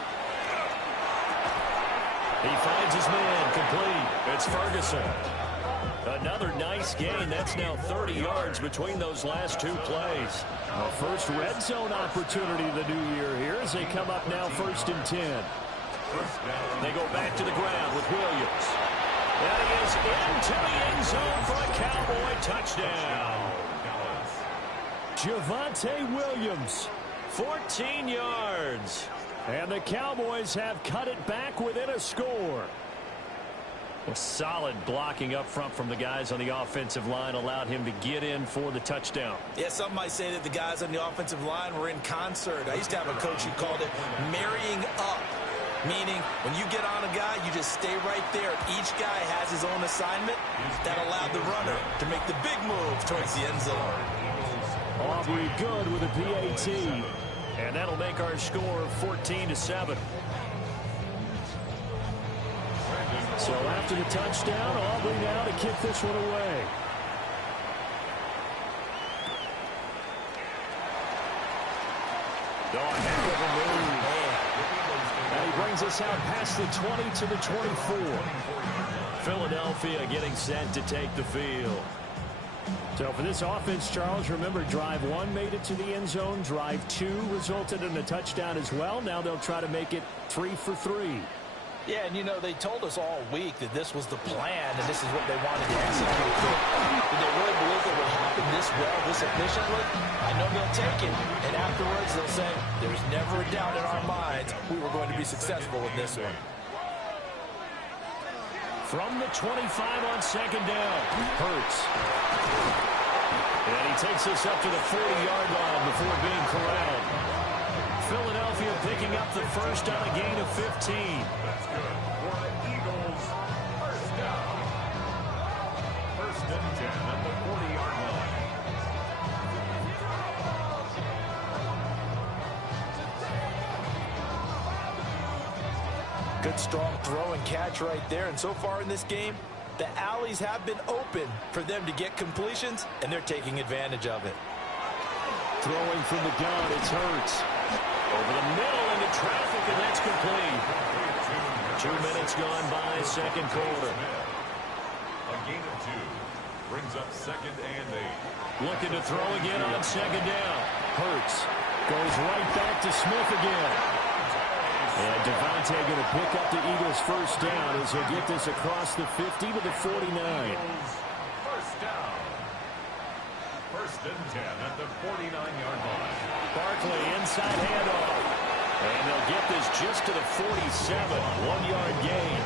He finds his man complete. It's Ferguson. Another nice gain. That's now 30 yards between those last 2 plays. A first red zone opportunity the new year here as they come up now 1st and 10. They go back to the ground with Williams. And he is into the end zone for a Cowboy touchdown. Javonte Williams, 14 yards. And the Cowboys have cut it back within a score. A solid blocking up front from the guys on the offensive line allowed him to get in for the touchdown. Yeah, some might say that the guys on the offensive line were in concert. I used to have a coach who called it marrying up. Meaning, when you get on a guy, you just stay right there. Each guy has his own assignment that allowed the runner to make the big move towards the end zone. Aubrey good with a PAT. And that'll make our score 14-7. So after the touchdown, Aubrey now to kick this one away. Oh, heck of a move. And he brings us out past the 20 to the 24. Philadelphia getting set to take the field. So for this offense, Charles, remember, drive 1 made it to the end zone. Drive 2 resulted in a touchdown as well. Now they'll try to make it 3 for 3. Yeah, and you know, they told us all week that this was the plan and this is what they wanted to execute. Did they really believe it would happen this well, this efficiently? I know they'll take it, and afterwards they'll say, there's never a doubt in our minds we were going to be successful in this one. From the 25 on 2nd down, Hurts. And he takes us up to the 40-yard line before being corralled. Philadelphia picking up the first on a gain of 15. That's good for the Eagles. First down. 1st and 10 at the 40-yard line. Good strong throw and catch right there. And so far in this game, the alleys have been open for them to get completions, and they're taking advantage of it. Throwing from the gun, it's Hurts. Over the middle into traffic, and that's complete. 2 minutes gone by, second quarter. A gain of 2 brings up 2nd and 8. Looking to throw again on 2nd down. Hurts goes right back to Smith again. And Devontae going to pick up the Eagles' first down as he'll get this across the 50 to the 49. First down. 1st and 10 at the 49-yard line. Barkley inside handoff. And they'll get this just to the 47. 1-yard gain.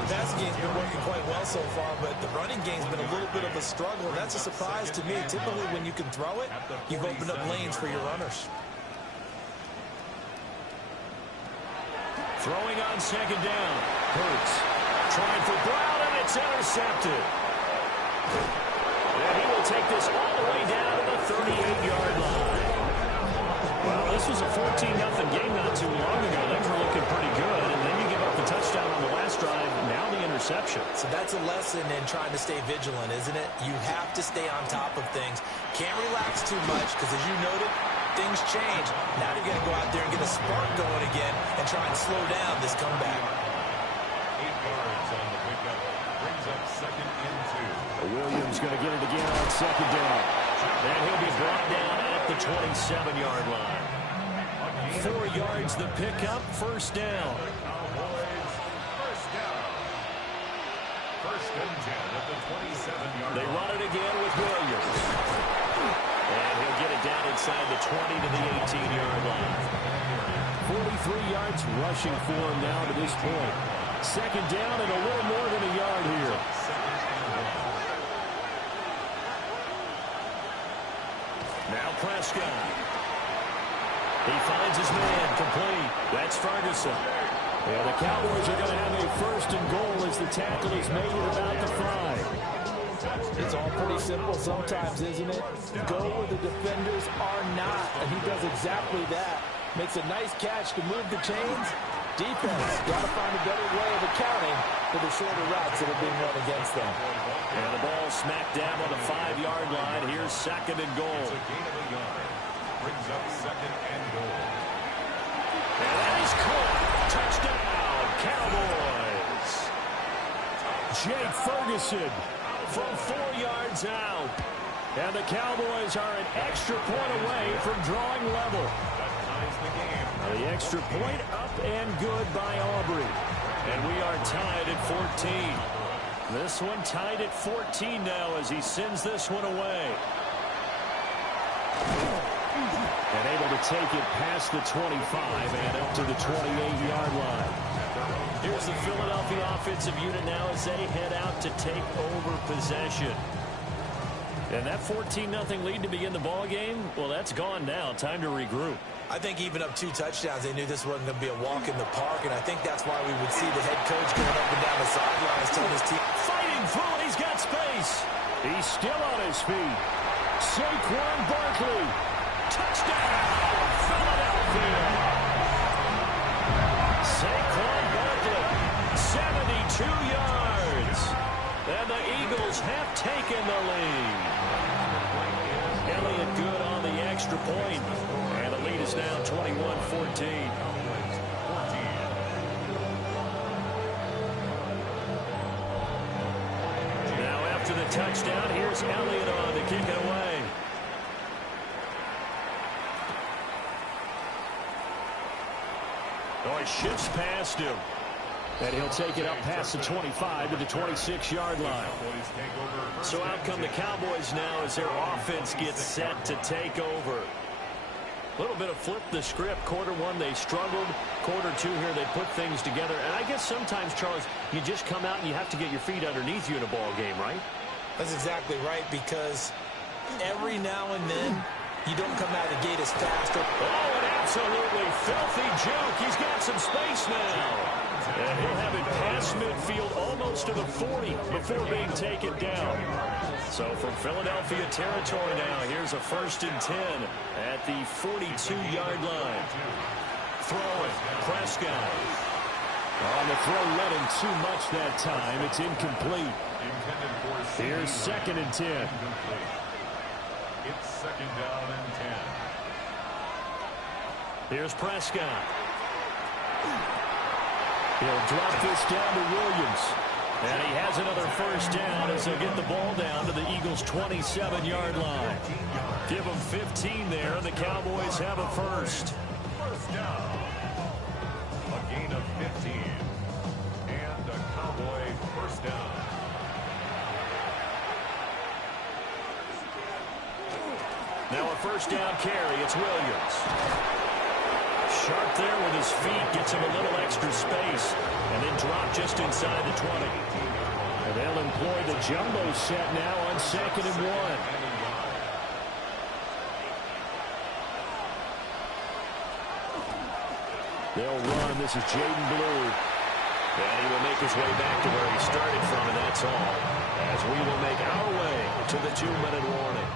The passing game's been working quite well so far, but the running game's been a little bit of a struggle. That's a surprise to me. Typically, when you can throw it, you've opened up lanes for your runners. Throwing on 2nd down. Hurts. Trying for Brown, and it's intercepted. And he will take this all the way down to the 38-yard line. Well, this was a 14-0 game not too long ago. Things were looking pretty good, and then you give up the touchdown on the last drive, now the interception. So that's a lesson in trying to stay vigilant, isn't it? You have to stay on top of things. Can't relax too much, because as you noted, things change. Now you got to go out there and get a spark going again and try and slow down this comeback. 8 yards on the pickup. Brings up 2nd and 2. Williams going to get it again on 2nd down. And he'll be brought down at the 27-yard line. 4 yards the pickup, first down. Cowboys, first down. 1st and 10 at the 27-yard line. They run it again with Williams. And he'll get it down inside the 20 to the 18-yard line. 43 yards rushing for him now to this point. 2nd down and a little more than a yard here. Now Prescott. He finds his man complete. That's Ferguson. And the Cowboys are going to have a first and goal as the tackle is made at about the 5. It's all pretty simple sometimes, isn't it? Go where the defenders are not, and he does exactly that. Makes a nice catch to move the chains. Defense got to find a better way of accounting for the shorter routes that are being run against them. And the ball smacked down on the 5-yard line. Here's second and goal. It's a gain of a yard. Brings up second and goal. And that is caught. Touchdown, Cowboys. Jake Ferguson from 4 yards out. And the Cowboys are an extra point away from drawing level. That ties the game. The extra point up and good by Aubrey. And we are tied at 14. This one tied at 14 now as he sends this one away. And able to take it past the 25 and up to the 28-yard line. Here's the Philadelphia offensive unit now as they head out to take over possession. And that 14-0 lead to begin the ball game, well, that's gone now. Time to regroup. I think even up 2 touchdowns, they knew this wasn't going to be a walk in the park, and I think that's why we would see the head coach going up and down the sidelines telling his team. Fighting through, he's got space. He's still on his feet. Saquon Barkley. Touchdown, Philadelphia. Saquon Barkley, 72 yards. And the Eagles have taken the lead. Elliott good on the extra point. And the lead is now 21-14. Now after the touchdown, here's Elliott on to kick it away. Oh, he shifts past him. And he'll take it up past the 25 to the 26-yard line. So out come the Cowboys now as their offense gets set to take over. A little bit of flip the script. Quarter 1, they struggled. Quarter 2 here, they put things together. And I guess sometimes, Charles, you just come out and you have to get your feet underneath you in a ball game, right? That's exactly right, because every now and then, you don't come out of the gate as fast. Oh, an absolutely filthy juke. He's got some space now. And he'll have it past midfield almost to the 40 before being taken down. So from Philadelphia territory now, here's a 1st and 10 at the 42-yard line. Throwing, Prescott. On the throw, let him too much that time. It's incomplete. Here's 2nd and 10. It's 2nd down and 10. Here's Prescott. He'll drop this down to Williams. And he has another 1st down as they'll get the ball down to the Eagles' 27-yard line. Give them 15 there, and the Cowboys have a 1st. 1st down. A gain of 15. And a Cowboy 1st down. Now a 1st down carry. It's Williams. Sharp there with his feet, gets him a little extra space, and then drop just inside the 20. And they'll employ the jumbo set now on 2nd and 1. They'll run. This is Jaden Blue. And he will make his way back to where he started from, and that's all. As we will make our way to the 2-minute warning.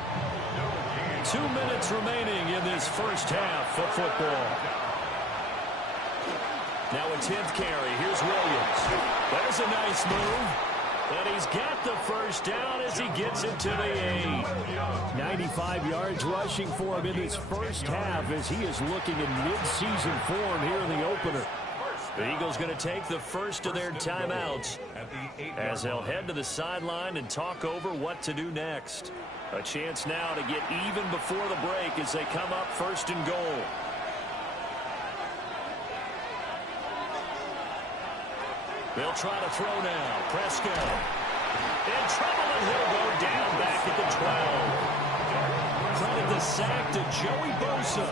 2 minutes remaining in this 1st half of football. Now a 10th carry. Here's Williams. There's a nice move. And he's got the 1st down as he gets it to the 8. 95 yards rushing for him in this 1st half as he is looking in mid-season form here in the opener. The Eagles going to take the 1st of their timeouts as they'll head to the sideline and talk over what to do next. A chance now to get even before the break as they come up 1st and goal. They'll try to throw now. Prescott in trouble, and he'll go down back at the 12. Credit the sack to Joey Bosa.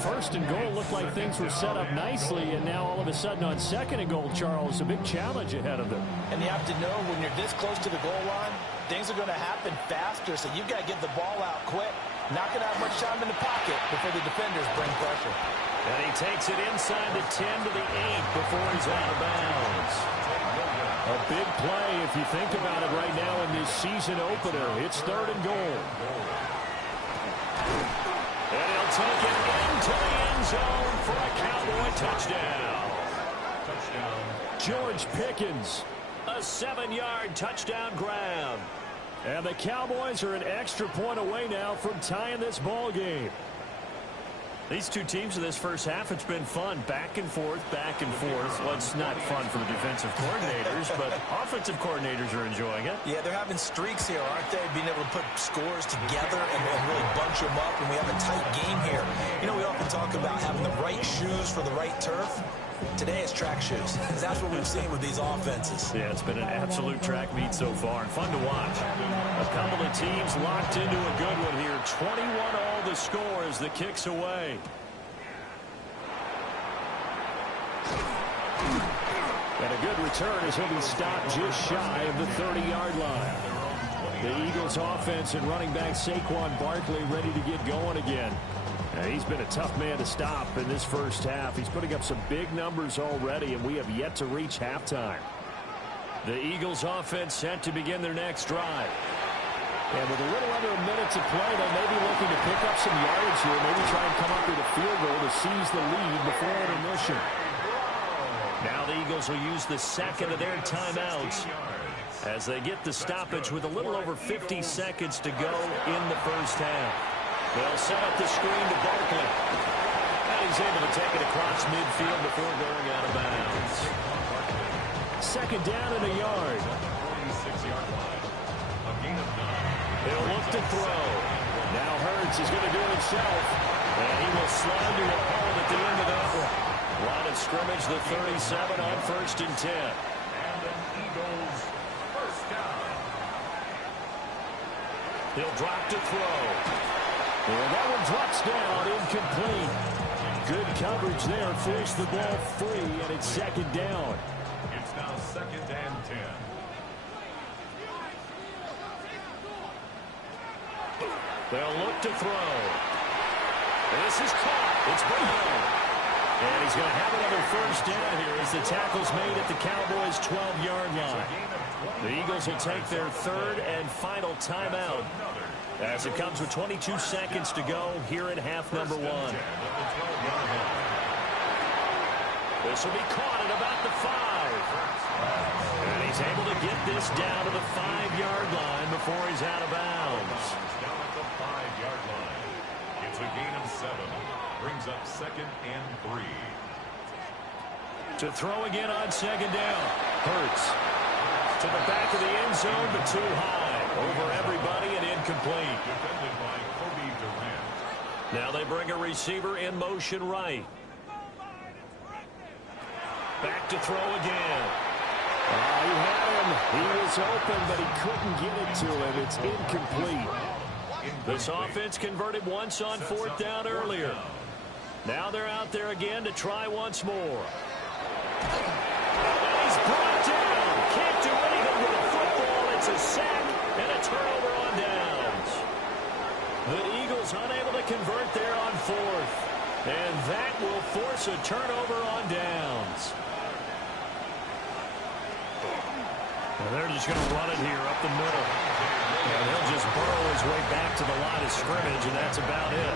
1st and goal looked like things were set up nicely, and now all of a sudden on 2nd and goal, Charles, a big challenge ahead of them. And you have to know when you're this close to the goal line, things are going to happen faster, so you've got to get the ball out quick. Not going to have much time in the pocket before the defenders bring pressure. And he takes it inside the 10 to the 8 before he's out of bounds. A big play if you think about it right now in this season opener. It's 3rd and goal. And he'll take it into the end zone for a Cowboy touchdown. George Pickens, a 7-yard touchdown grab. And the Cowboys are an extra point away now from tying this ball game. These two teams in this first half, it's been fun. Back and forth, back and forth. Well, it's not fun for the defensive coordinators, but offensive coordinators are enjoying it. Yeah, they're having streaks here, aren't they? Being able to put scores together and really bunch them up, and we have a tight game here. You know, we often talk about having the right shoes for the right turf. Today it's track shoes. That's what we've seen with these offenses. Yeah, it's been an absolute track meet so far and fun to watch. A couple of teams locked into a good one here. 21-all the score as the kick's away. And a good return as he'll be stopped just shy of the 30-yard line. The Eagles offense and running back Saquon Barkley ready to get going again. He's been a tough man to stop in this first half. He's putting up some big numbers already, and we have yet to reach halftime. The Eagles offense set to begin their next drive. And with a little under a minute to play, they may be looking to pick up some yardage here, maybe try and come up with a field goal to seize the lead before intermission. Now the Eagles will use the second of their timeouts as they get the stoppage with a little over 50 seconds to go in the first half. They'll set up the screen to Barkley. And he's able to take it across midfield before going out of bounds. Second down and a yard. 46-yard line. A gain of 9. He'll look to throw. Now Hurts is going to do it himself. And he will slide to a hole at the end of that one. Line of scrimmage, the 37 on 1st and 10. And an Eagles first down. He'll drop to throw. And that one drops down, incomplete. Good coverage there, forced the ball free, and it's second down. It's now 2nd and 10. They'll look to throw. This is caught. It's Brown. And he's going to have another first down here as the tackle's made at the Cowboys' 12-yard line. The Eagles will take their 3rd and final timeout as it comes with 22 seconds to go here in half number 1. This will be caught at about the 5. And he's able to get this down to the 5-yard line before he's out of bounds. Down at the 5-yard line. It's a gain of 7. Brings up 2nd and 3. To throw again on second down. Hurts to the back of the end zone, but too high. Over everybody and incomplete. Defended by Kobe Durant. Now they bring a receiver in motion right. Back to throw again. He had him. He was open, but he couldn't get it to him. It's incomplete. This offense converted once on 4th down earlier. Now they're out there again to try once more. And he's brought down. Can't do anything with a football. It's a sack and a turnover on downs. The Eagles unable to convert there on 4th. And that will force a turnover on downs. And they're just going to run it here up the middle. And he'll just burrow his way back to the line of scrimmage, and that's about it.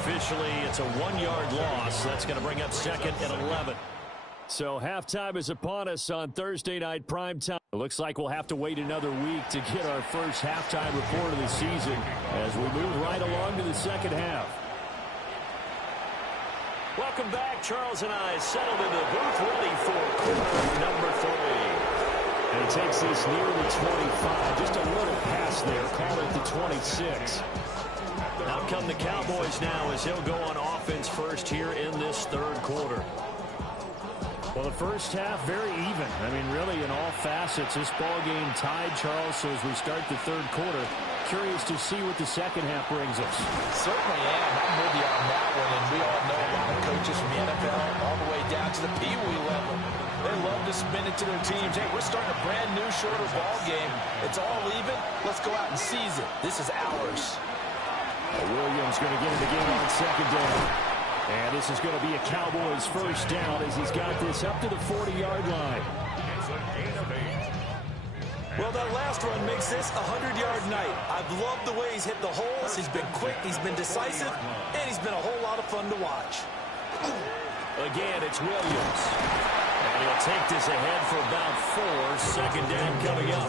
Officially, it's a 1-yard loss. That's going to bring up 2nd and 11. So halftime is upon us on Thursday night primetime. It looks like we'll have to wait another week to get our first halftime report of the season as we move right along to the second half. Welcome back. Charles and I settled in the booth ready for quarter number 3. And he takes this near the 25. Just a little pass there. Call it the 26. Out come the Cowboys now as he'll go on offense first here in this 3rd quarter. Well, the first half, very even. I mean, really, in all facets, this ball game tied, Charles. So as we start the 3rd quarter, curious to see what the second half brings us. Certainly am. I'm with you on that one. And we all know a lot of coaches from the NFL all the way down to the Pee Wee level. They love to spin it to their teams. Hey, we're starting a brand new, shorter ball game. It's all even. Let's go out and seize it. This is ours. Williams going to get in the game on second down. And this is going to be a Cowboys first down as he's got this up to the 40-yard line. Well, that last run makes this a 100-yard night. I've loved the way he's hit the holes. He's been quick, he's been decisive, and he's been a whole lot of fun to watch. Again, it's Williams. And he'll take this ahead for about 4. Second down coming up.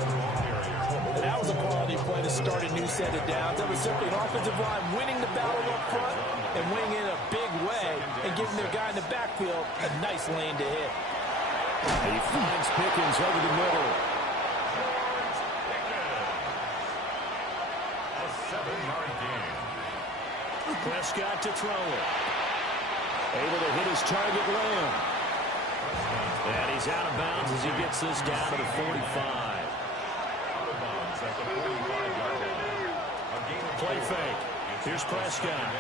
And that was a quality play to start a new set of downs. That was simply an offensive line winning the battle up front and winning in a big way and giving their guy in the backfield a nice lane to hit. He finds Pickens over the middle. A 7-yard gain. Prescott to throw it. Able to hit his target, Lamb. And he's out of bounds as he gets this down to the 45. Play fake. Here's Prescott.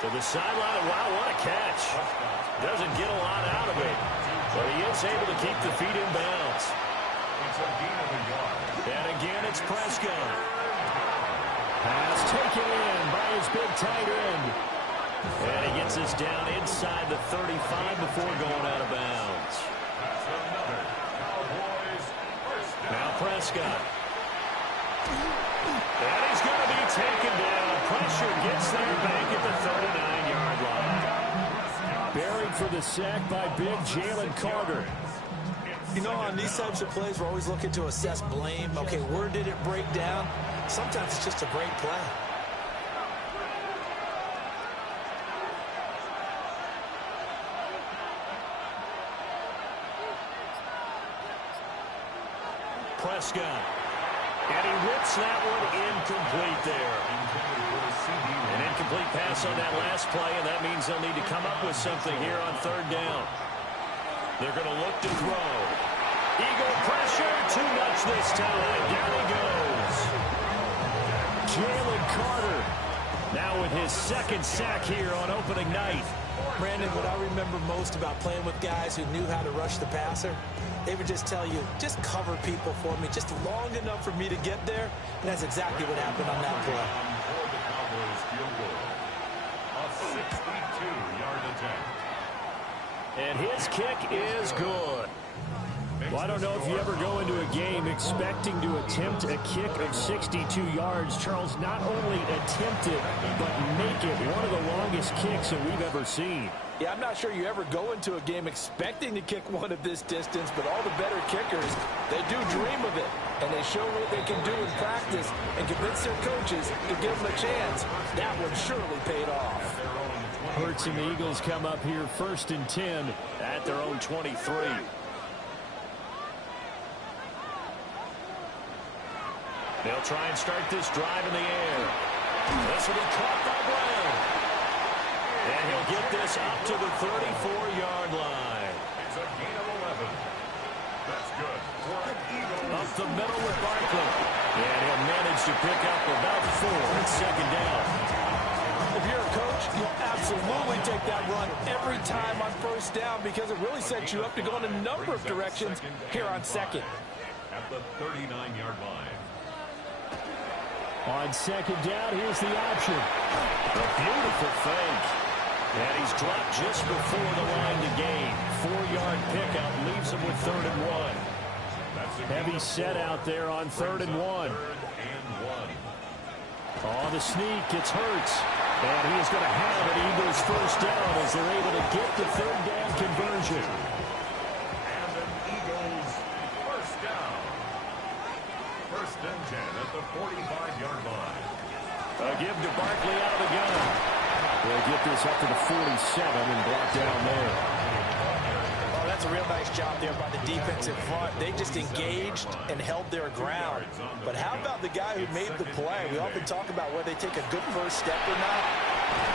To the sideline. Wow, what a catch. Doesn't get a lot out of it. But he is able to keep the feet in bounds. And again, it's Prescott. Pass taken in by his big tight end. And he gets us down inside the 35 before going out of bounds. Now Prescott. And he's going to be taken down. Pressure gets there back at the 39-yard line. Buried for the sack by big Jalen Carter. You know, on these types of plays, we're always looking to assess blame. Okay, where did it break down? Sometimes it's just a great play. Prescott. And he rips that one incomplete there. An incomplete pass on that last play, and that means they'll need to come up with something here on third down. They're going to look to throw. Eagle pressure, too much this time. Down he goes. Jalen Carter now with his second sack here on opening night. Brandon, what I remember most about playing with guys who knew how to rush the passer, they would just tell you, just cover people for me, just long enough for me to get there. And that's exactly what happened on that play. A 62-yard attempt. And his kick is good. Well, I don't know if you ever go into a game expecting to attempt a kick of 62 yards. Charles, not only attempt it, but make it one of the longest kicks that we've ever seen. Yeah, I'm not sure you ever go into a game expecting to kick one of this distance, but all the better kickers, they do dream of it, and they show what they can do in practice and convince their coaches to give them a chance. That one surely paid off. Hurts and the Eagles come up here 1st and 10 at their own 23. They'll try and start this drive in the air. This will be caught by Brown. And he'll get this up to the 34-yard line. It's a gain of 11. That's good for an Eagle. Up the middle with Barkley. And he'll manage to pick up about 4 at second down. If you're a coach, you'll absolutely take that run every time on first down because it really sets you up to go in a number of directions here on second. At the 39-yard line. On second down, here's the option. A beautiful fake. And he's dropped just before the line to gain. 4-yard pickup leaves him with 3rd and 1. Heavy set out there on 3rd and 1. On the sneak, it's Hurts. And he is going to have an Eagles first down as they're able to get the 3rd down conversion. And an Eagles first down. 1st and 10 at the 45-yard line. A give to Barkley out of the gun. They'll get this up to the 47 and block down there. Oh, that's a real nice job there by the defense in front. They just engaged and held their ground. But how about the guy who made the play? We often talk about whether they take a good first step or not.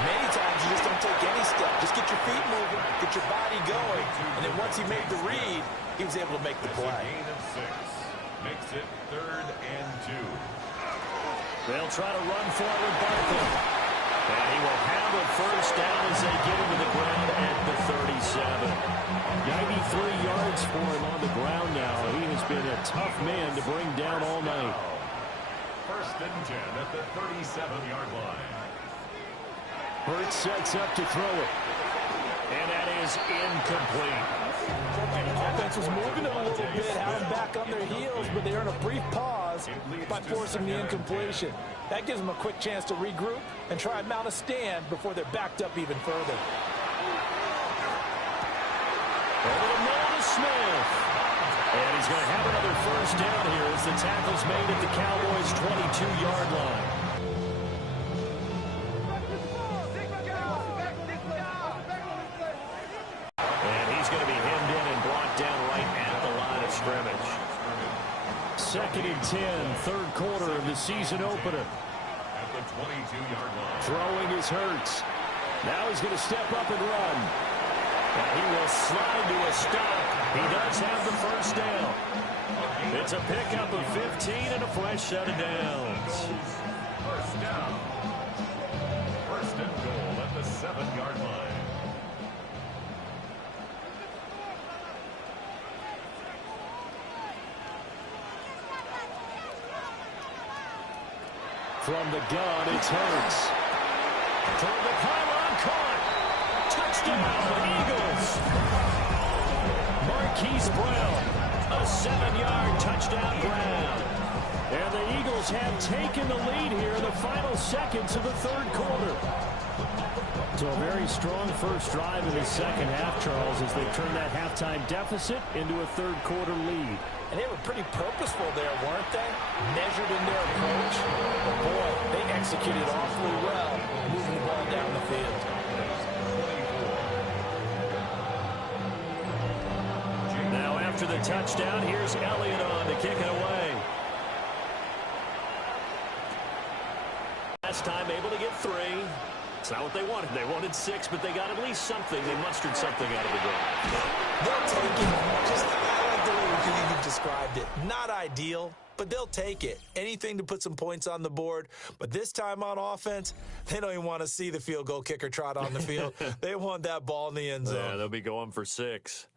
Many times you just don't take any step. Just get your feet moving, get your body going. And then once he made the read, he was able to make the play. Gain of 6. Makes it 3rd and 2. They'll try to run forward Barkley. And he will have a first down as they get him to the ground at the 37. 93 yards for him on the ground now. He has been a tough man to bring down all night. First and 10 at the 37-yard line. Hurts sets up to throw it. And that is incomplete. And the offense was moving it a little bit, had them back on their heels, but they earned a brief pause by forcing the incompletion. That gives them a quick chance to regroup and try and mount a stand before they're backed up even further. Over the middle to Smith. And he's going to have another first down here as the tackle's made at the Cowboys' 22-yard line. And he's going to be hemmed in and brought down right at the line of scrimmage. Second and 10, third quarter of the season opener. At the 22-yard line. Throwing is Hurts. Now he's going to step up and run. And he will slide to a stop. He does have the first down. It's a pickup of 15 and a fresh set of downs. First down. First and goal at the 7-yard line. From the gun, it's Hurts. Toward the pylon, caught. Touchdown, Eagles. Marquise Brown, a 7-yard touchdown grab. And the Eagles have taken the lead here in the final seconds of the third quarter. So a very strong first drive in the second half, Charles, as they turn that halftime deficit into a third quarter lead. And they were pretty purposeful there, weren't they? Measured in their approach. But boy, they executed awfully well, moving the ball down the field. Now after the touchdown, here's Elliott on to kick it away. Last time able to get 3. It's not what they wanted. They wanted 6, but they got at least something. They mustered something out of the game. They'll take it. Just, I like the way you've described it. Not ideal, but they'll take it. Anything to put some points on the board. But this time on offense, they don't even want to see the field goal kicker trot on the field. They want that ball in the end zone. Yeah, they'll be going for 6.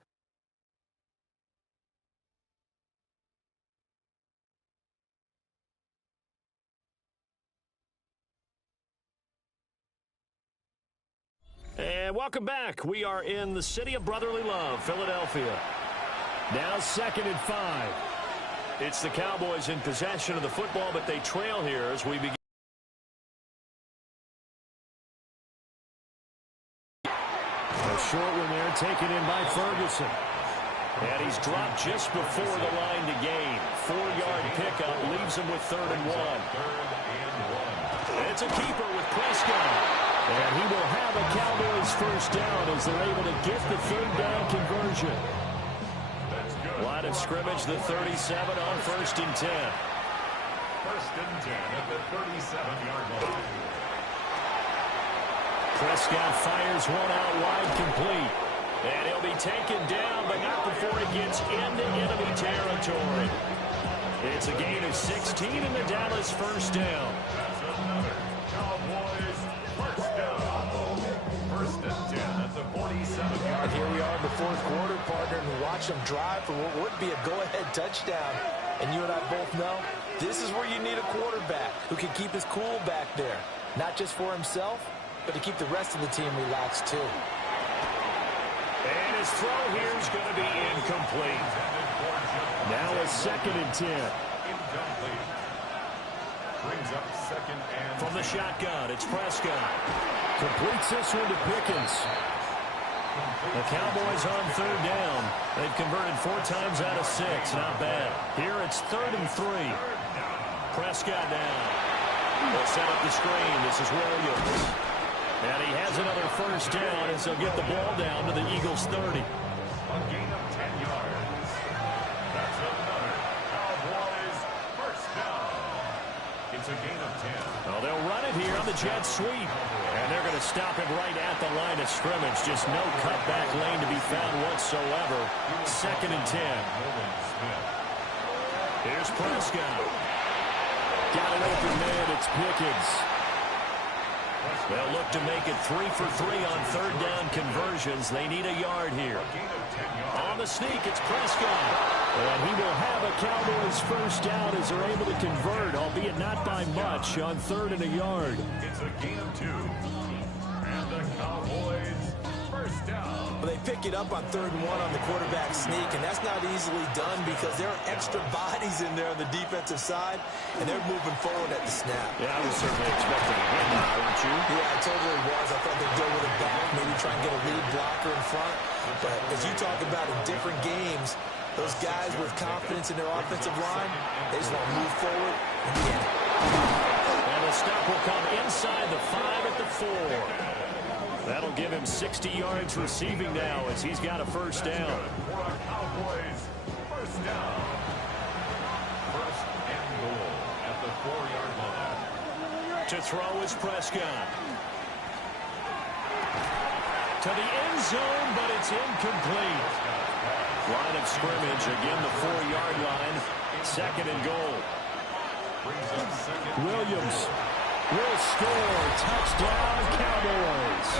And welcome back. We are in the city of brotherly love, Philadelphia. Now 2nd and 5. It's the Cowboys in possession of the football, but they trail here as we begin. A short one there taken in by Ferguson. And he's dropped just before the line to gain. 4-yard pickup leaves him with 3rd and 1. It's a keeper with Prescott. And he will have a Cowboys first down as they're able to get the 3rd down conversion. Line of scrimmage, the 37 on 1st and 10. 1st and 10 at the 37-yard line. Prescott fires one out wide, complete. And he'll be taken down, but not before he gets into enemy territory. It's a gain of 16 in the Dallas first down. That's another Cowboys first down. 1st and 10 at the 47-yard And here we are in the fourth quarter, partner, and watch them drive for what would be a go-ahead touchdown. And you and I both know this is where you need a quarterback who can keep his cool back there. Not just for himself, but to keep the rest of the team relaxed too. And his throw here is going to be incomplete. Now a 2nd and 10. Incomplete. Brings up 2nd and From the shotgun, it's Prescott. Completes this one to Pickens. The Cowboys on 3rd down. They've converted 4 times out of 6. Not bad. Here it's 3rd and 3. Prescott down. They'll set up the screen. This is Williams. And he has another first down as they'll get the ball down to the Eagles' 30. a gain of 10 yards. That's another Cowboys first down. It's a gain of 10. Well, they'll run it here on the jet sweep. And they're going to stop it right at the line of scrimmage. Just no cutback lane to be found whatsoever. 2nd and 10. Here's Prescott. Got an open man. It's Pickens. They'll look to make it 3 for 3 on 3rd down conversions. They need a yard here. On the sneak, it's Prescott. And he will have a Cowboys first down as they're able to convert, albeit not by much, on 3rd and a yard. It's a gain of 2. And the Cowboys first down. They pick it up on 3rd and 1 on the quarterback sneak, and that's not easily done because there are extra bodies in there on the defensive side, and they're moving forward at the snap. Yeah, I was certainly expecting a handoff, weren't you? Yeah, I totally was. I thought they'd go with it back, maybe try and get a lead blocker in front. But as you talk about in different games, those guys with confidence in their offensive line, they just want to move forward and get it. And the stop will come inside the 5 at the 4. That'll give him 60 yards receiving now as he's got a first down. For a Cowboys first down. First and goal at the 4-yard line. To throw is Prescott. To the end zone, but it's incomplete. Line of scrimmage, again the 4-yard line. 2nd and goal. Williams will score. Touchdown, Cowboys.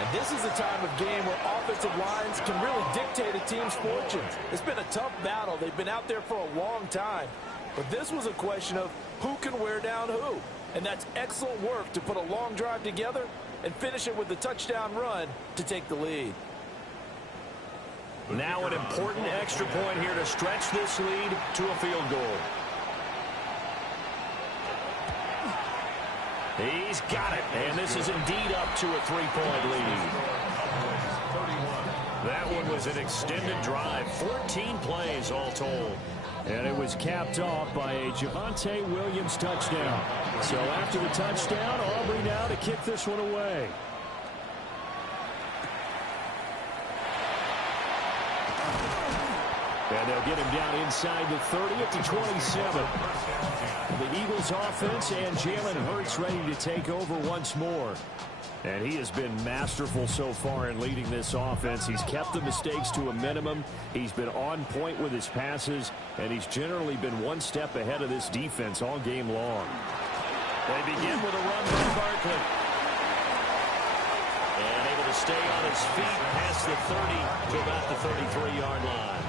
And this is a time of game where offensive lines can really dictate a team's fortunes. It's been a tough battle. They've been out there for a long time. But this was a question of who can wear down who. And that's excellent work to put a long drive together and finish it with the touchdown run to take the lead. Now an important extra point here to stretch this lead to a field goal. He's got it, and this is indeed up to a 3-point lead. That one was an extended drive, 14 plays all told. And it was capped off by a Javonte Williams touchdown. So after the touchdown, Aubrey now to kick this one away. And they'll get him down inside the 30 at the 27. The Eagles offense and Jalen Hurts ready to take over once more. And he has been masterful so far in leading this offense. He's kept the mistakes to a minimum. He's been on point with his passes, and he's generally been one step ahead of this defense all game long. They begin with a run by Barkley. And able to stay on his feet past the 30 to about the 33-yard line.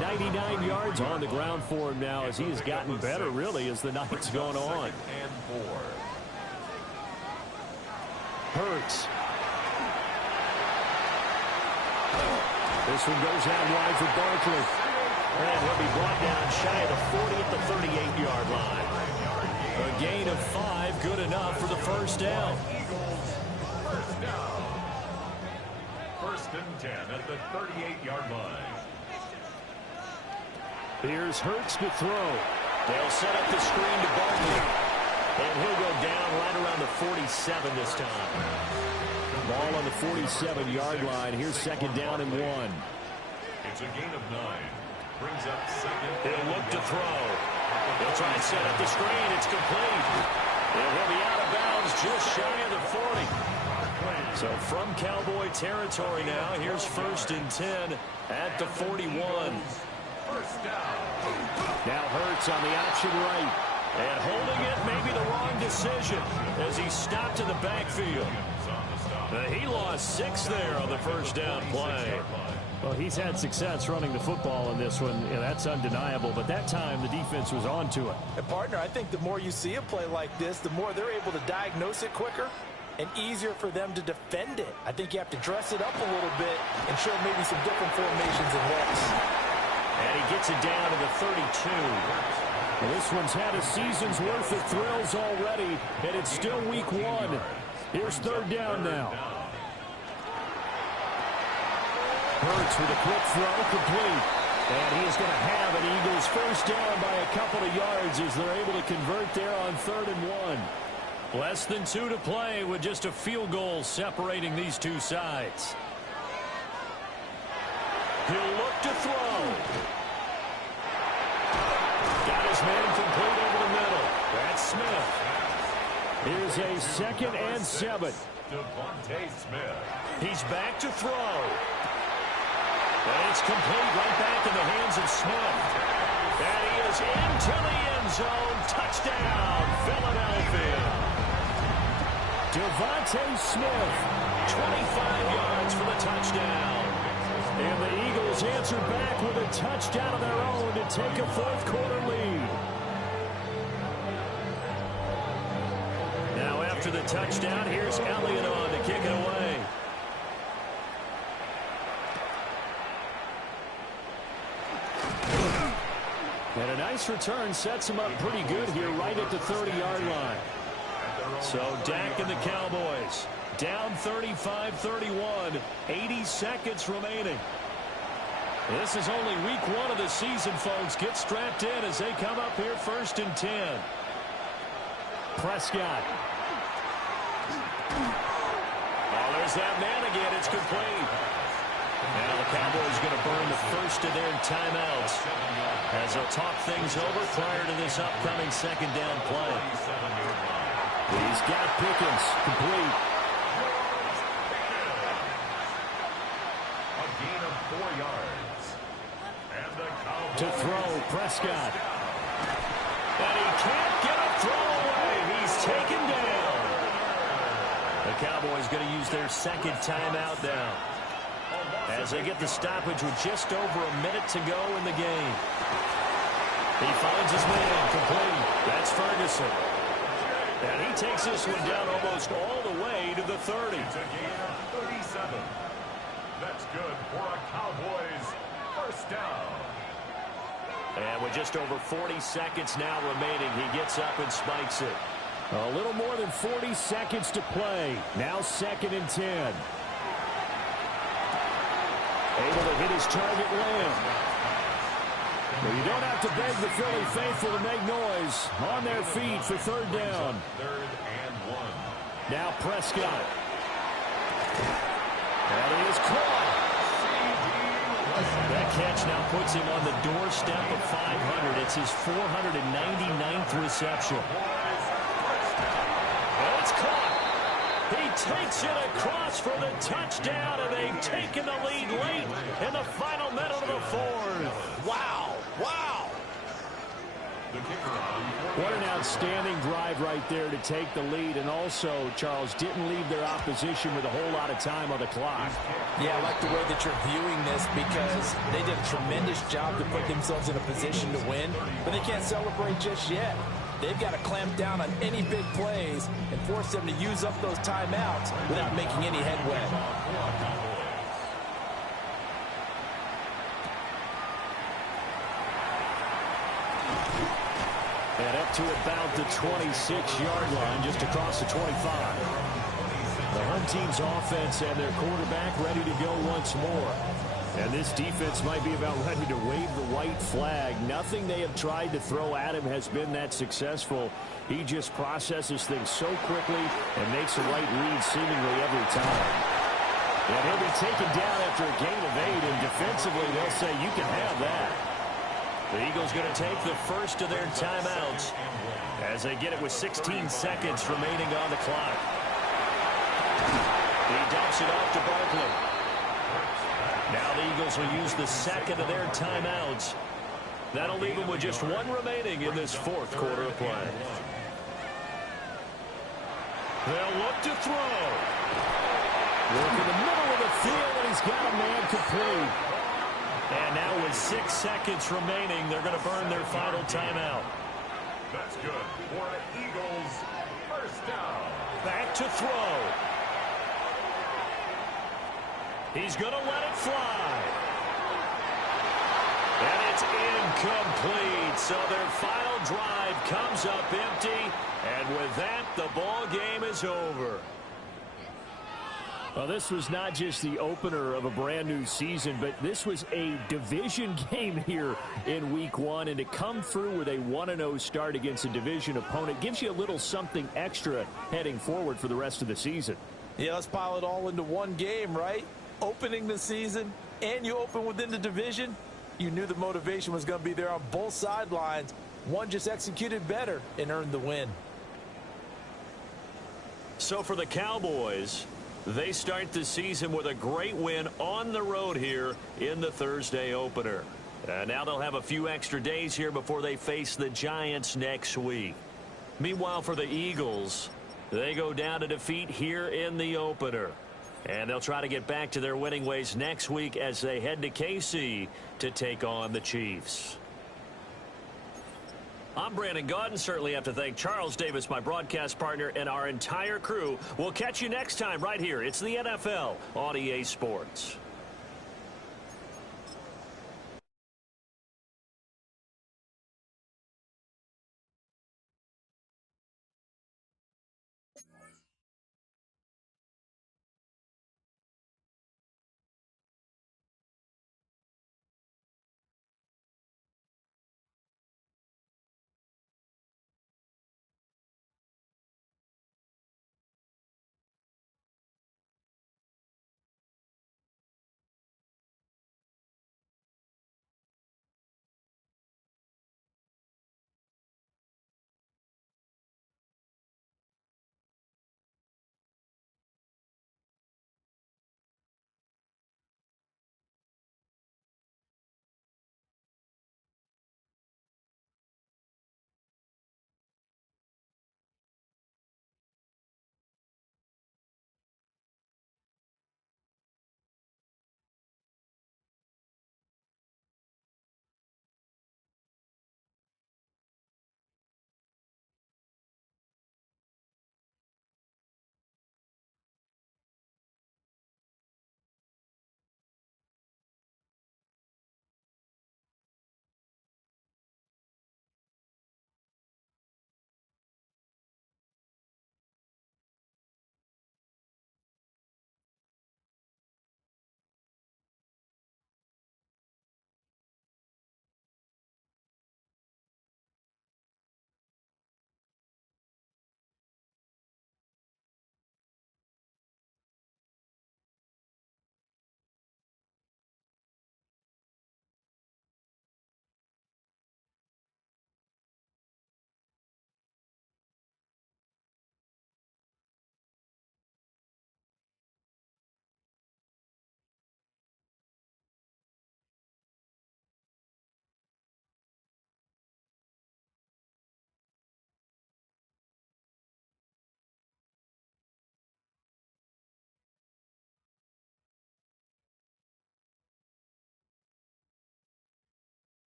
99 yards on the ground for him now as he has gotten better, really, as the night's gone on. Hurts. This one goes out wide for Barkley. And he'll be brought down shy of the 40 at the 38-yard line. A gain of 5, good enough for the first down. First and 10 at the 38-yard line. Here's Hurts to throw. They'll set up the screen to Barkley. And he'll go down right around the 47 this time. Ball on the 47-yard line. Here's second down and 1. It's a gain of 9. Brings up second. He'll look to throw. He'll try and set up the screen. It's complete. And he'll be out of bounds just shy of the 40. So from Cowboy territory now, here's first and 10 at the 41. First down. Now Hurts on the option right. And holding it may be the wrong decision as he stopped in the backfield. He lost 6 there on the first down play. Well, he's had success running the football in this one. Yeah, that's undeniable. But that time, the defense was on to it. And, partner, I think the more you see a play like this, the more they're able to diagnose it quicker and easier for them to defend it. I think you have to dress it up a little bit and show maybe some different formations and looks. And he gets it down to the 32. Well, this one's had a season's worth of thrills already, and it's still week 1. Here's third down now. Hurts with a quick throw, complete. And he is going to have an Eagles first down by a couple of yards as they're able to convert there on 3rd and 1. Less than 2 to play with just a field goal separating these two sides. He'll look to throw. Got his man complete over the middle. That's Smith. Here's a 2nd and 7. Devontae Smith. He's back to throw. And it's complete right back in the hands of Smith. And he is into the end zone. Touchdown, Philadelphia. Devontae Smith, 25 yards for the touchdown. And the Eagles answer back with a touchdown of their own to take a fourth-quarter lead. Now after the touchdown, here's Elliott on to kick it away. And a nice return sets him up pretty good here right at the 30-yard line. So Dak and the Cowboys down 35-31, 80 seconds remaining. This is only week 1 of the season, folks. Get strapped in as they come up here 1st and 10. Prescott. Oh, there's that man again. It's complete. Now the Cowboys going to burn the first of their timeouts as they'll talk things over prior to this upcoming second down play. He's got Pickens complete. A gain of 4 yards. And the Cowboys To throw, Prescott. And he can't get a throw away. He's taken down. The Cowboys going to use their second timeout now as they get the stoppage with just over a minute to go in the game. He finds his man complete. That's Ferguson. And he takes this one down almost all the way to the 30. It's a gain of 37. That's good for a Cowboys first down. And with just over 40 seconds now remaining, he gets up and spikes it. A little more than 40 seconds to play. Now 2nd and 10. Able to hit his target land. Well, you don't have to beg the Philly faithful to make noise. On their feet for 3rd down. 3rd and 1. Now Prescott. And he is caught. That catch now puts him on the doorstep of 500. It's his 499th reception. And it's caught. He takes it across for the touchdown, and they've taken the lead late in the final minute of the 4th. Wow. Wow. What an outstanding drive right there to take the lead, and also, Charles, didn't leave their opposition with a whole lot of time on the clock. Yeah, I like the way that you're viewing this because they did a tremendous job to put themselves in a position to win, but they can't celebrate just yet. They've got to clamp down on any big plays and force them to use up those timeouts without making any headway. And up to about the 26-yard line, just across the 25. The home team's offense and their quarterback ready to go once more. And this defense might be about ready to wave the white flag. Nothing they have tried to throw at him has been that successful. He just processes things so quickly and makes the right read seemingly every time. And he'll be taken down after a gain of 8, and defensively they'll say you can have that. The Eagles going to take the first of their timeouts as they get it with 16 seconds remaining on the clock. He dumps it off to Barkley. Now the Eagles will use the second of their timeouts. That'll leave them with just 1 remaining in this 4th quarter of play. They'll look to throw. Work in the middle of the field, and he's got a man complete. And now with 6 seconds remaining, they're going to burn their final timeout. That's good for an Eagles first down. Back to throw. He's going to let it fly. And it's incomplete. So their final drive comes up empty. And with that, the ball game is over. Well, this was not just the opener of a brand new season, but this was a division game here in week 1. And to come through with a 1-0 start against a division opponent gives you a little something extra heading forward for the rest of the season. Yeah, let's pile it all into one game, right? Opening the season, and you open within the division. You knew the motivation was going to be there on both sidelines. One just executed better and earned the win. So for the Cowboys, they start the season with a great win on the road here in the Thursday opener. Now they'll have a few extra days here before they face the Giants next week. Meanwhile, for the Eagles, they go down to defeat here in the opener. And they'll try to get back to their winning ways next week as they head to KC to take on the Chiefs. I'm Brandon Gaudin. Certainly have to thank Charles Davis, my broadcast partner, and our entire crew. We'll catch you next time right here. It's the NFL on EA Sports.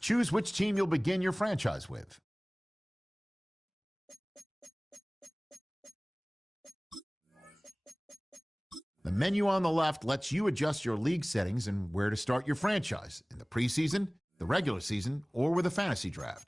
Choose which team you'll begin your franchise with. The menu on the left lets you adjust your league settings and where to start your franchise in the preseason, the regular season, or with a fantasy draft.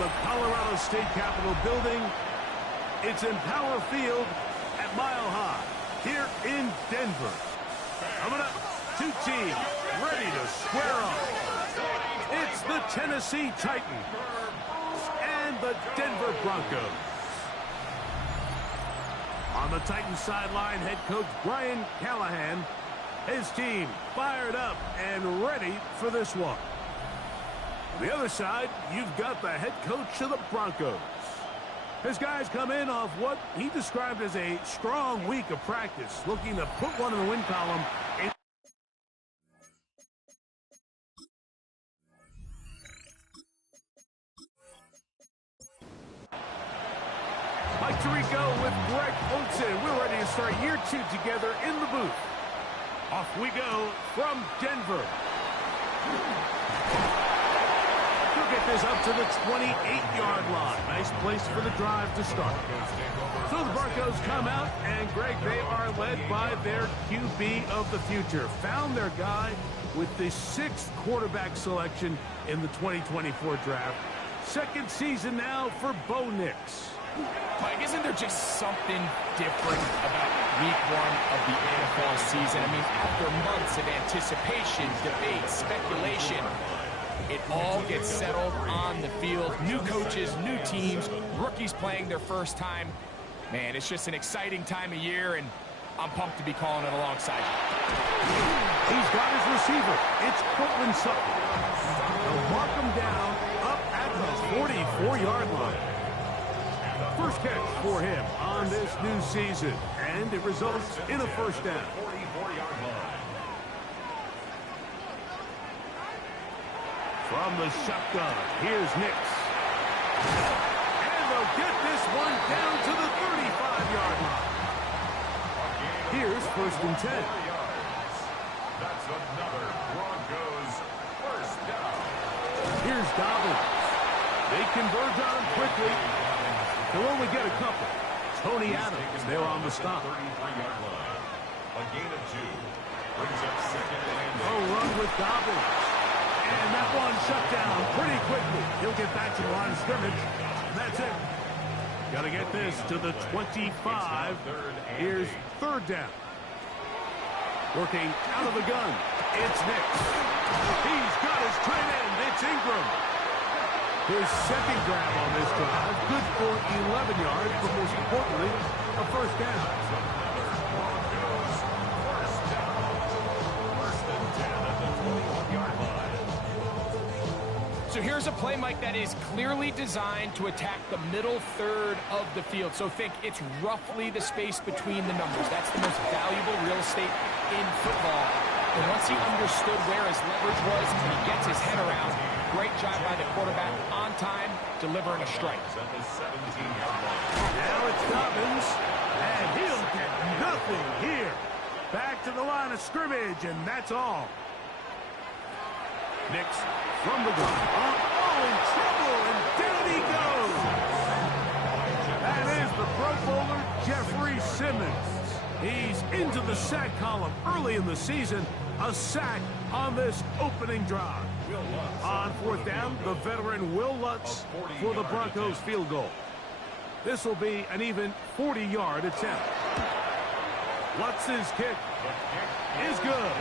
the Colorado State Capitol building. It's Empower Field at Mile High here in Denver. Coming up, two teams ready to square off. It's the Tennessee Titans and the Denver Broncos. On the Titans sideline, head coach Brian Callahan. His team fired up and ready for this one. On the other side, you've got the head coach of the Broncos. His guys come in off what he described as a strong week of practice, looking to put one in the win column. Mike Tirico with Greg Olsen. We're ready to start year 2 together in the booth. Off we go from Denver. He'll get this up to the 28-yard line. Nice place for the drive to start. So the Broncos come out, and Greg, they are led by their QB of the future. Found their guy with the 6th quarterback selection in the 2024 draft. Second season now for Bo Nix. Mike, isn't there just something different about week 1 of the NFL season? I mean, after months of anticipation, debate, speculation, it all gets settled on the field. New coaches, new teams, rookies playing their first time. Man, it's just an exciting time of year, and I'm pumped to be calling it alongside you. He's got his receiver. It's Cortland Sutton. They'll mark him down up at the 44-yard line. First catch for him on this new season, and it results in a first down. From the shotgun, here's Nix. And they'll get this one down to the 35-yard line. Here's first and 10. That's another Broncos first down. Here's Dobbins. They converge on him quickly. They'll only get a couple. Tony Adams, they're on the stop. 33-yard line. A gain of 2. Brings up second and Run with Dobbins. And that one shut down pretty quickly. He'll get back to the line of scrimmage. And that's it. Got to get this to the 25. Here's third down. Working out of the gun. It's Nix. He's got his tight end. It's Ingram. His second grab on this drive. Good for 11 yards, but most importantly, a first down. So here's a play, Mike, that is clearly designed to attack the middle third of the field. So think it's roughly the space between the numbers. That's the most valuable real estate in football. And once he understood where his leverage was and he gets his head around, great job by the quarterback on time, delivering a strike. Now it's Dobbins, and he'll get nothing here. Back to the line of scrimmage, and that's all. Nix from the gun. Oh, in trouble, and down he goes. That is the Pro Bowler, Jeffrey Simmons. He's into the sack column early in the season. A sack on this opening drive. On fourth down, the veteran Will Lutz for the Broncos field goal. This will be an even 40-yard attempt. Lutz's kick is good.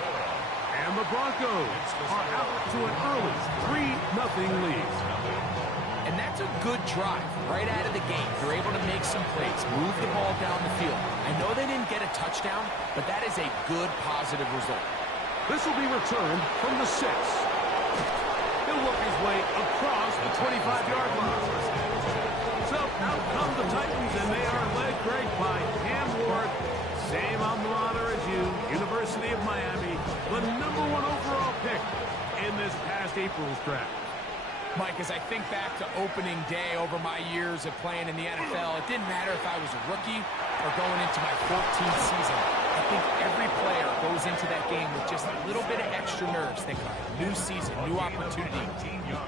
And the Broncos are out to an early 3-0 lead. And that's a good drive right out of the gate. They're able to make some plays, move the ball down the field. I know they didn't get a touchdown, but that is a good positive result. This will be returned from the 6. He'll work his way across the 25-yard line. So out come the Titans, and they are led, Greg, by Cam Ward. Same alma mater as you, University of Miami, the #1 overall pick in this past April's draft. Mike, as I think back to opening day over my years of playing in the NFL, it didn't matter if I was a rookie or going into my 14th season. I think every player goes into that game with just a little bit of extra nerves, thinking, new season, new opportunity.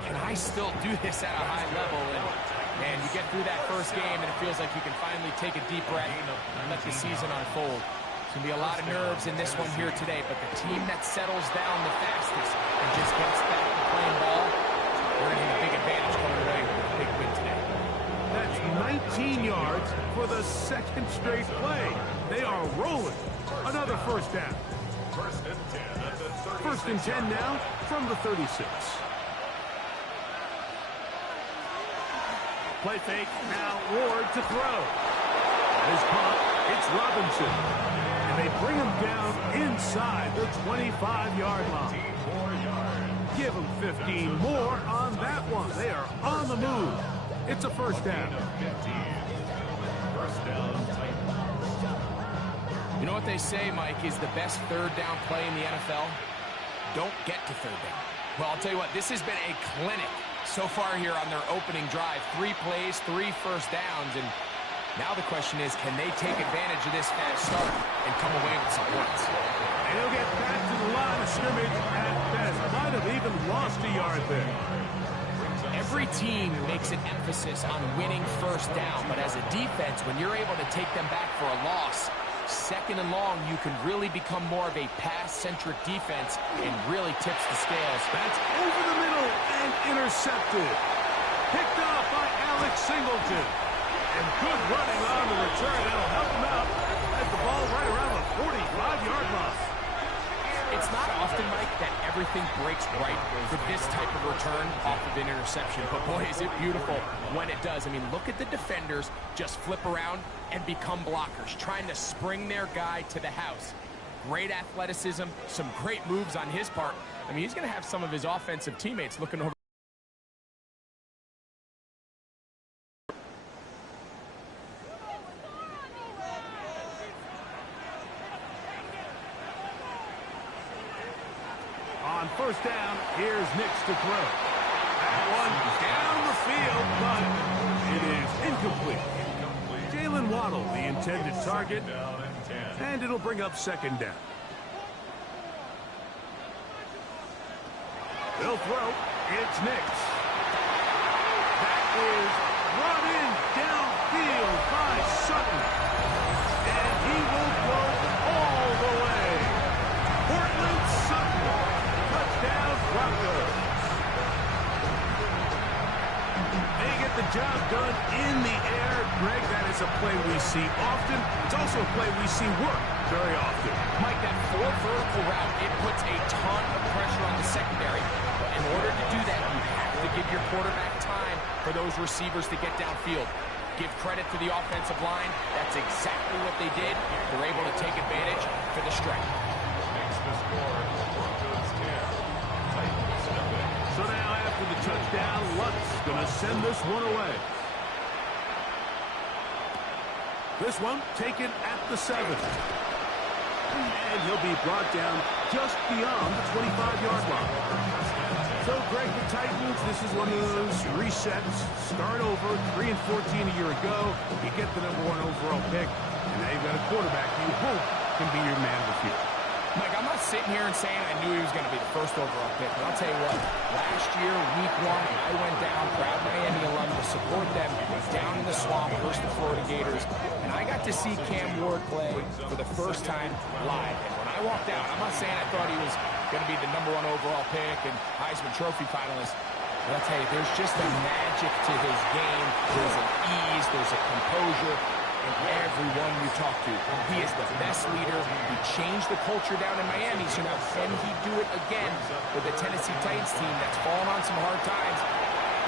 Can I still do this at a high level? And man, you get through that first game and it feels like you can finally take a deep breath and let the season unfold. It's going to be a lot of nerves in this one here today, but the team that settles down the fastest and just gets back to playing ball, we're going to have a big advantage coming away with a big win 19 yards for the second straight play. They are rolling. Another first down. First and 10 at the 36. First and 10 now from the 36. Play fake. Now Ward to throw. His punt. It's Robinson. And they bring him down inside the 25-yard line. 4 yards. Give them 15 more on that one. They are on the move. It's a first down. 15. First down, Titans. You know what they say, Mike, is the best third down play in the NFL? Don't get to third down. Well, I'll tell you what, this has been a clinic so far here on their opening drive. 3 plays, 3 first downs, and now the question is, can they take advantage of this fast start and come away with some points? And he'll get back to the line of scrimmage at best. Might have even lost a yard there. Every team makes an emphasis on winning first down, but as a defense, when you're able to take them back for a loss, second and long, you can really become more of a pass-centric defense and really tips the scales. That's over the middle and intercepted. Picked off by Alex Singleton. And good running on the return. That'll help him out as the ball right around the 45-yard line. It's not often, Mike, that everything breaks right for this type of return off of an interception. But, boy, is it beautiful when it does. I mean, look at the defenders just flip around and become blockers, trying to spring their guy to the house. Great athleticism, some great moves on his part. I mean, he's going to have some of his offensive teammates looking over. On first down, here's Nix to throw. That one down the field, but it is incomplete. Jalen Waddle, the intended target, and it'll bring up second down. They'll throw. It's Nix. That is brought in downfield by Sutton. And he will go all the way. Portland Sutton. Touchdown Broncos. They get the job done in the air. Greg, that is a play we see often. It's also a play we see work very often. Mike, that 4 vertical route, it puts a ton of pressure on the secondary. But in order to do that, you have to give your quarterback time for those receivers to get downfield. Give credit to the offensive line. That's exactly what they did. They're able to take advantage for the strike. Makes the score Broncos 10. Titans nothing. So now after the touchdown, Lutz going to send this one away. This one taken at the 7. And he'll be brought down just beyond the 25-yard line. So, Greg, the Titans, this is one of those resets. Start over, 3-14 a year ago. You get the #1 overall pick, and now you've got a quarterback you hope can be your man of the future. Mike, I'm not sitting here and saying I knew he was going to be the first overall pick, but I'll tell you what, last year, week 1, I went down, proud Miami alum, to support them down in the swamp versus the Florida Gators, and I got to see Cam Ward play for the first time live. And when I walked out, I'm not saying I thought he was going to be the #1 overall pick and Heisman Trophy finalist, but I'll tell you, there's just a magic to his game. There's an ease, there's a composure. And everyone you talk to, he is the best leader. He changed the culture down in Miami, so now can he do it again with the Tennessee Titans team that's fallen on some hard times?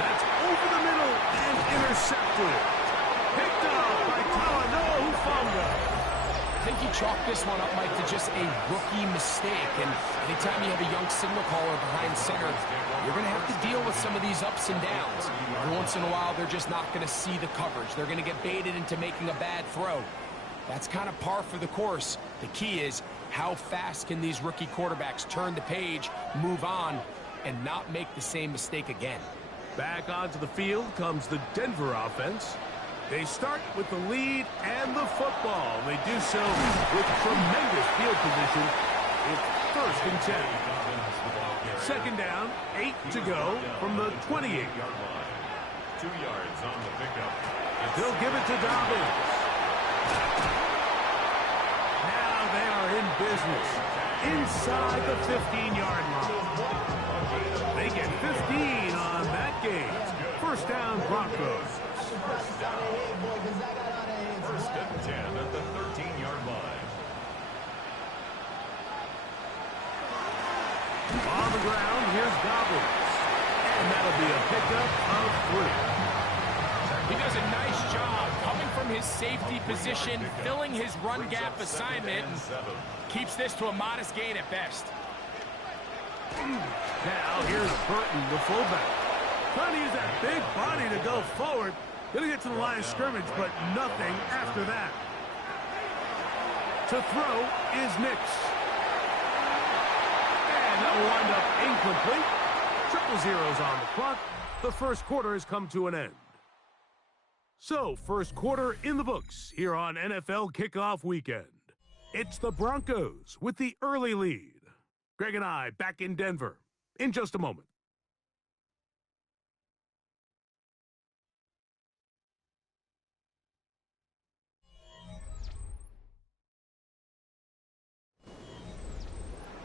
That's over the middle and intercepted. Picked up by Talanoa Hufanga. I think he chalked this one up, Mike, to just a rookie mistake. And anytime you have a young signal caller behind center, you're going to have to deal with some of these ups and downs. Every once in a while, they're just not going to see the coverage. They're going to get baited into making a bad throw. That's kind of par for the course. The key is, how fast can these rookie quarterbacks turn the page, move on, and not make the same mistake again? Back onto the field comes the Denver offense. They start with the lead and the football. They do so with tremendous field position. It's first and 10. Second down, 8 to go from the 28-yard line. 2 yards on the pickup. They'll give it to Dobbins. Now they are in business inside the 15-yard line. They get 15 on that game. First down, Broncos. First down. First and 10 at the 13-yard line. On the ground, here's Gobbins. And that'll be a pickup of 3. He does a nice job coming from his safety position, filling his run gap assignment, and keeps this to a modest gain at best. Now here's Burton, the fullback. Trying to use that big body to go forward. Gonna get to the line of scrimmage, but nothing after that. To throw is Nix. And that will wind up incomplete. Triple zeros on the clock. The first quarter has come to an end. So, first quarter in the books here on NFL Kickoff Weekend. It's the Broncos with the early lead. Greg and I back in Denver in just a moment.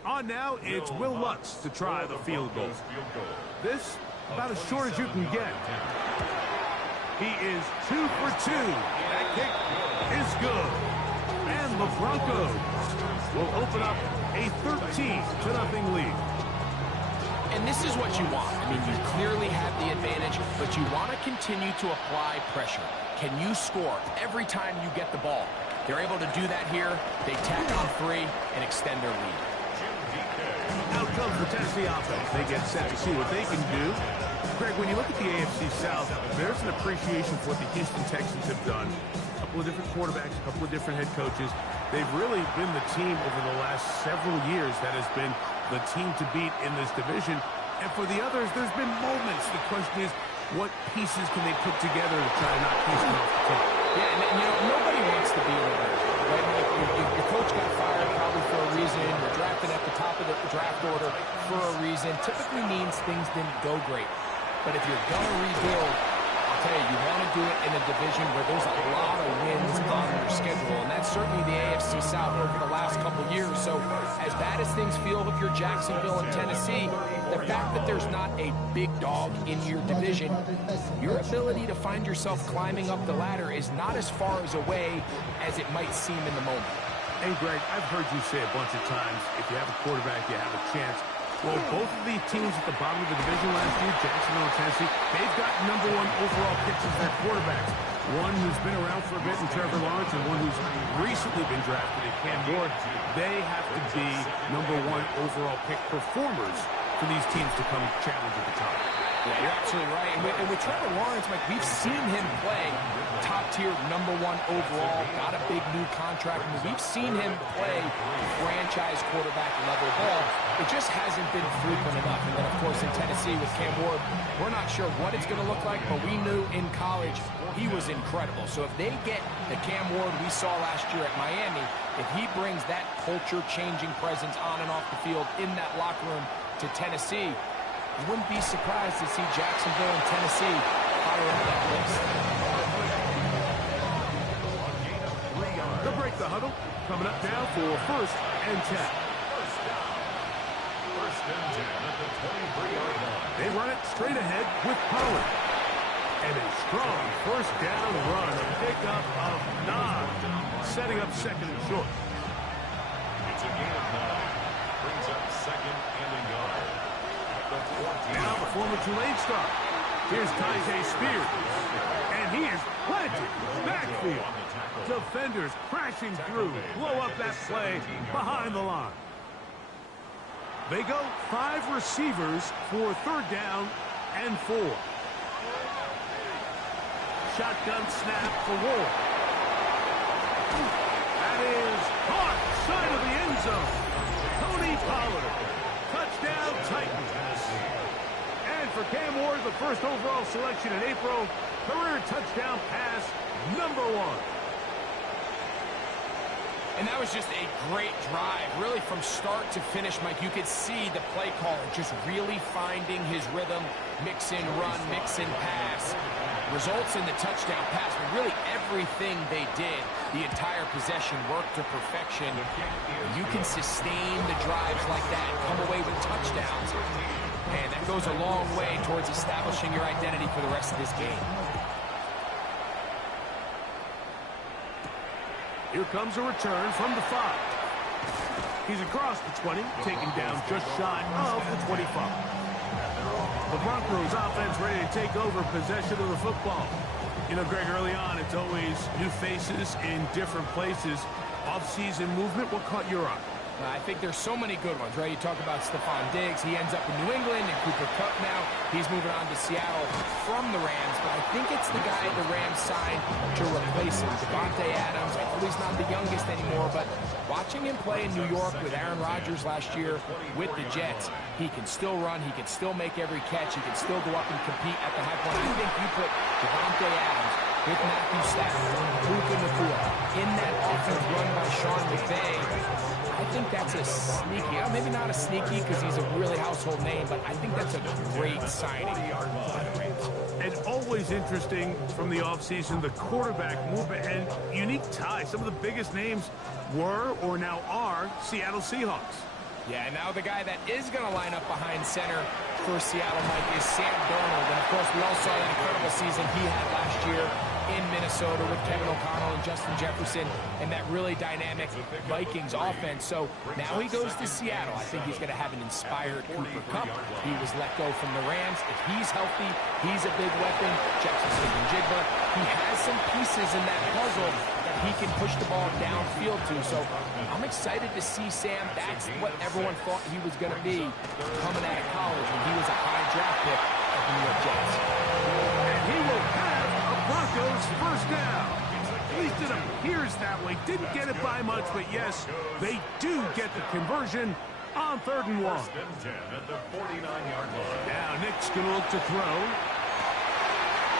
On now, it's Will Lutz to try the field goal. This, about as short as you can get. He is 2 for 2. That kick is good. And the Broncos will open up a 13-0 lead. And this is what you want. I mean, you clearly have the advantage, but you want to continue to apply pressure. Can you score every time you get the ball? They're able to do that here. They tack on 3 and extend their lead. Out comes the Tennessee offense. They get set to see what they can do. Greg, when you look at the AFC South, there's an appreciation for what the Houston Texans have done. A couple of different quarterbacks, a couple of different head coaches. They've really been the team over the last several years that has been the team to beat in this division. And for the others, there's been moments. The question is, what pieces can they put together to try to knock Houston off the top? Yeah, and you know, nobody wants to be in there. Right? Your coach got fired probably for a reason. You're drafted at the top of the draft order for a reason. Typically means things didn't go great. But if you're going to rebuild, I'll tell you, you want to do it in a division where there's a lot of wins on your schedule. And that's certainly the AFC South over the last couple of years. So as bad as things feel if you're Jacksonville and Tennessee, the fact that there's not a big dog in your division, your ability to find yourself climbing up the ladder is not as far as away as it might seem in the moment. And Greg, I've heard you say a bunch of times, if you have a quarterback, you have a chance. Well, both of the teams at the bottom of the division last year, Jacksonville and Tennessee, they've got #1 overall picks as their quarterbacks. One who's been around for a bit in Trevor Lawrence and one who's recently been drafted in Cam Ward. They have to be #1 overall pick performers for these teams to come challenge at the top. Yeah, you're absolutely right. And with Trevor Lawrence, Mike, we've seen him play top-tier #1 overall, got a big new contract. I mean, we've seen him play franchise quarterback level ball. It just hasn't been frequent enough. And then, of course, in Tennessee with Cam Ward, we're not sure what it's going to look like, but we knew in college he was incredible. So if they get the Cam Ward we saw last year at Miami, if he brings that culture-changing presence on and off the field in that locker room to Tennessee, you wouldn't be surprised to see Jacksonville and Tennessee higher up that list. To break the huddle, coming up now for first and 10. First and 10 at the 23-yard line. They run it straight ahead with Pollard. And a strong first down run, a pickup of 9, setting up second and short. It's a gain of 9. Brings up second and a yard. Now the former Tulane star. Here's Tyjae Spears. And he is planted backfield. Defenders crashing through. Blow up that play behind the line. They go 5 receivers for third down and 4. Shotgun snap for Ward. That is caught side of the end zone. Tony Pollard. Touchdown Titans. And for Cam Ward, the first overall selection in April, career touchdown pass #1. And that was just a great drive, really from start to finish, Mike. You could see the play caller just really finding his rhythm, mix in run, mix in pass. Results in the touchdown pass, but really everything they did, the entire possession worked to perfection. You can sustain the drives like that, come away with touchdowns, and that goes a long way towards establishing your identity for the rest of this game. Here comes a return from the 5. He's across the 20, taken down just shy of the 25. The Broncos offense ready to take over possession of the football. You know, Greg, early on, it's always new faces in different places. Off-season movement, what caught your eye? I think there's so many good ones, right? You talk about Stephon Diggs. He ends up in New England, and Cooper Kupp now. He's moving on to Seattle from the Rams, but I think it's the guy the Rams signed to replace him, Devontae Adams. I know he's not the youngest anymore, but watching him play in New York with Aaron Rodgers last year with the Jets, he can still run, he can still make every catch, he can still go up and compete at the high point. I think you put Devontae Adams with Matthew Stafford, Puka Nacua, in that offense run by Sean McVay. I think that's a sneaky, maybe not a sneaky because he's a really household name, but I think that's a great signing. And always interesting from the offseason, the quarterback movement and unique ties. Some of the biggest names were or now are Seattle Seahawks. Yeah, now the guy that is going to line up behind center for Seattle, Mike, is Sam Darnold. And, of course, we all saw that incredible season he had last year in Minnesota with Kevin O'Connell and Justin Jefferson and that really dynamic Vikings offense. So now he goes to Seattle. I think he's going to have an inspired Cooper Kupp. He was let go from the Rams. If he's healthy, he's a big weapon. Jackson Smith-Njigba. He has some pieces in that puzzle that he can push the ball downfield to. So I'm excited to see Sam. That's what everyone thought he was going to be coming out of college when he was a high draft pick of the New York Jets. And he will have a Broncos first down. At least it appears that way. Didn't get it by much, but yes, they do get the conversion on 3rd and 1. Now Nick's going to look to throw.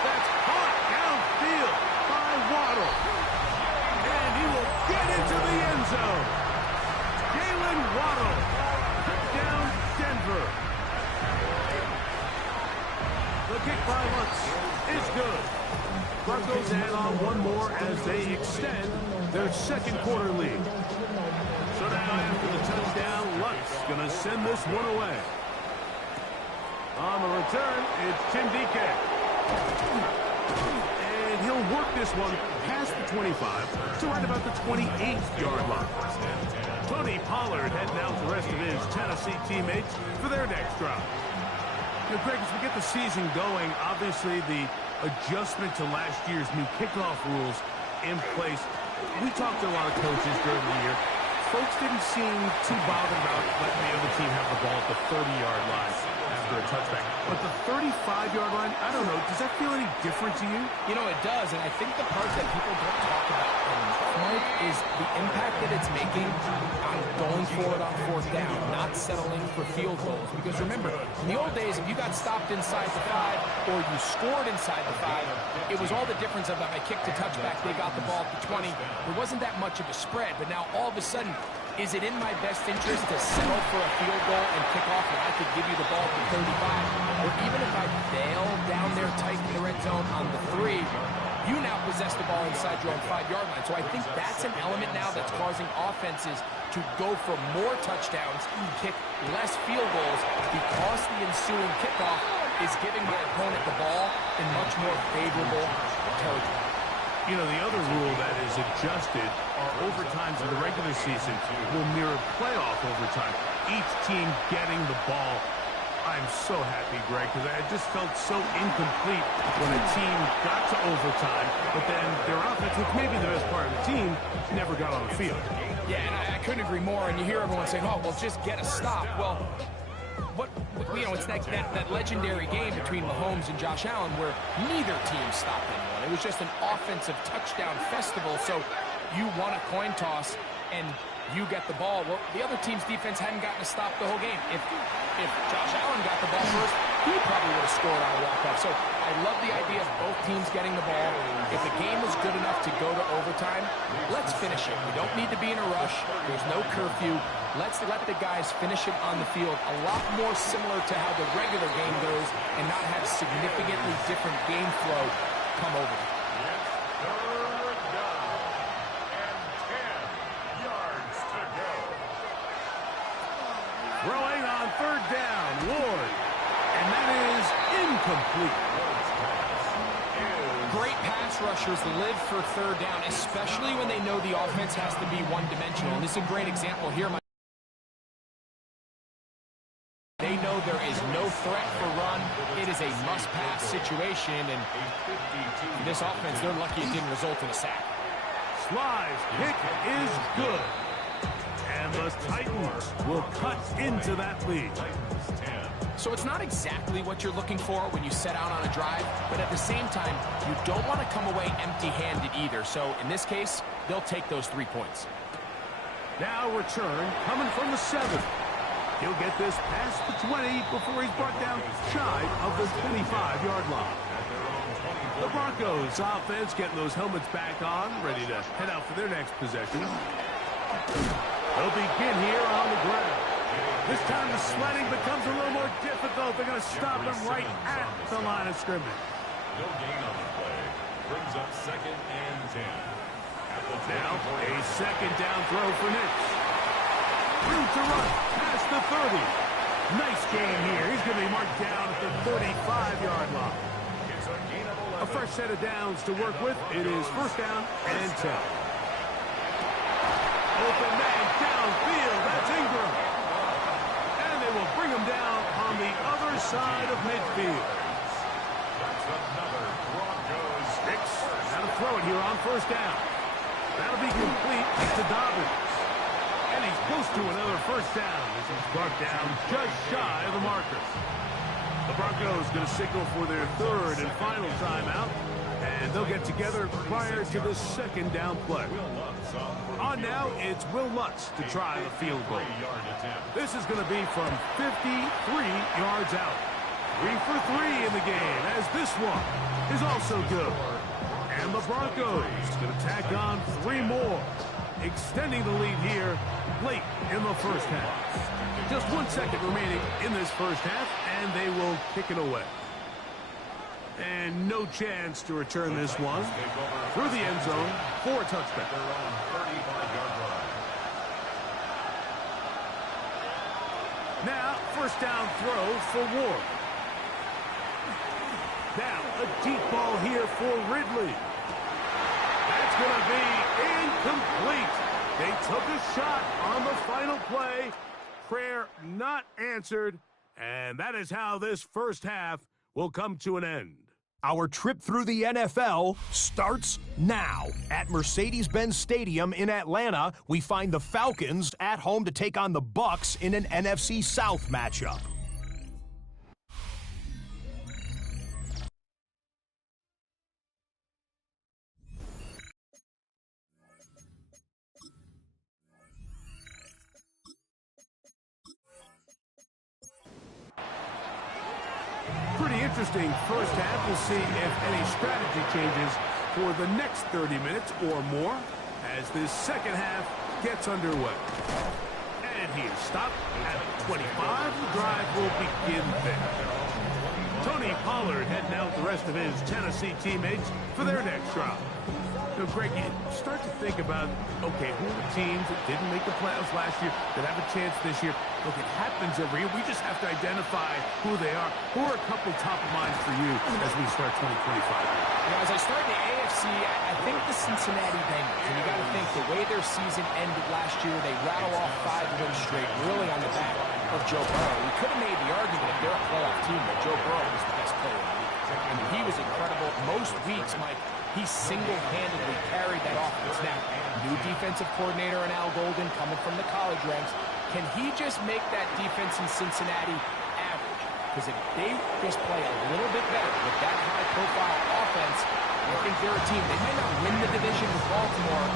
That's caught downfield by Waddle. And he will get into the end zone. Jalen Waddle. Touchdown, Denver. The kick by Lutz is good. Broncos add on one more as they extend their second quarter lead. So now after the touchdown, Lutz going to send this one away. On the return, it's Tim DK. And he'll work this one past the 25 to right about the 28-yard line. Tony Pollard heading out the rest of his Tennessee teammates for their next drive. You know, Greg, as we get the season going, obviously the adjustment to last year's new kickoff rules in place. We talked to a lot of coaches during the year. Folks didn't seem too bothered about letting the other team have the ball at the 30-yard line after a touchback. But the 35-yard line, I don't know, does that feel any different to you? You know, it does, and I think the part that people don't talk about, Mike, is the impact that it's making on going for it on 4th down, not settling for field goals. Because remember, in the old days, if you got stopped inside the 5 or you scored inside the 5, it was all the difference of I kicked a touchback, they got the ball at the 20. There wasn't that much of a spread, but now all of a sudden, is it in my best interest to settle for a field goal and kick off when I could give you the ball at the 35? Or even if I bail down there tight in the red zone on the 3, you now possess the ball inside your own 5-yard line. So I think that's an element now that's causing offenses to go for more touchdowns, kick less field goals, because the ensuing kickoff is giving my opponent the ball in much more favorable territory. You know, the other rule that is adjusted are overtimes in the regular season will mirror playoff overtime. Each team getting the ball. I'm so happy, Greg, because I just felt so incomplete when a team got to overtime, but then their offense, which may be the best part of the team, never got on the field. Yeah, and I couldn't agree more. And you hear everyone saying, oh, well, just get a stop. Well, you know, it's that legendary game between Mahomes and Josh Allen where neither team stopped anyone. It was just an offensive touchdown festival. So you won a coin toss and you get the ball. Well, the other team's defense hadn't gotten a stop the whole game. If Josh Allen got the ball first, he probably would have scored on a walk-off. So I love the idea of both teams getting the ball. If the game is good enough to go to overtime, let's finish it. We don't need to be in a rush. There's no curfew. Let's let the guys finish it on the field. A lot more similar to how the regular game goes and not have significantly different game flow come over. Throwing on 3rd down, Ward. And that is incomplete. Great pass pass rushers live for third down, especially when they know the offense has to be one-dimensional. And this is a great example here. They know there is no threat for run. It is a must-pass situation, and this offense, they're lucky it didn't result in a sack. Sly's kick is good. And the Titans will cut into that lead. So it's not exactly what you're looking for when you set out on a drive, but at the same time, you don't want to come away empty-handed either. So in this case, they'll take those 3 points. Now return coming from the 7. He'll get this past the 20 before he's brought down shy of the 25-yard line. The Broncos offense getting those helmets back on, ready to head out for their next possession. They'll begin here on the ground. This time the sledding becomes a little more difficult. They're going to stop him right at the line of scrimmage. No gain on the play. Brings up 2nd and 10. Now a 2nd down throw for Nix. Through to run past the 30. Nice gain here. He's going to be marked down at the 35-yard line. A fresh set of downs to work with. It is 1st down and 10. Open man downfield. That's Ingram. And they will bring him down on the other side of midfield. Nix now to throw it here on 1st down. That'll be complete to Dobbins. And he's close to another 1st down as he's brought down just shy of the marker. The Broncos going to signal for their 3rd and final timeout, and they'll get together prior to the 2nd down play. On now, it's Will Lutz to try the field goal. This is going to be from 53 yards out. 3 for 3 in the game, as this one is also good. And the Broncos going to tack on 3 more, extending the lead here late in the 1st half. Just 1 second remaining in this 1st half, and they will kick it away. And no chance to return this one through the end zone for a touchback. Now, 1st down throw for Ward. Now, a deep ball here for Ridley. That's going to be incomplete. They took a shot on the final play. Prayer not answered, and that is how this 1st half will come to an end. Our trip through the NFL starts now. At Mercedes-Benz Stadium in Atlanta, we find the Falcons at home to take on the Bucs in an NFC South matchup. Pretty interesting 1st half. We'll see if any strategy changes for the next 30 minutes or more as this 2nd half gets underway. And he is stopped at 25. The drive will begin there. Tony Pollard heading out the rest of his Tennessee teammates for their next drive. So, Greg, you start to think about, okay, who are the teams that didn't make the playoffs last year that have a chance this year? Look, it happens every year. We just have to identify who they are. Who are a couple top of mind for you as we start 2025? You know, as I start in the AFC, I think the Cincinnati Bengals. And you got to think the way their season ended last year, they rattle off 5 wins straight, really on the back of Joe Burrow. We could have made the argument if they're a playoff team that Joe Burrow was the best player in the league. I mean, he was incredible. Most weeks, Mike, he single-handedly carried that offense. Now, new defensive coordinator in Al Golden coming from the college ranks. Can he just make that defense in Cincinnati average? Because if they just play a little bit better with that high-profile offense, I think they're a team. They might not win the division with Baltimore,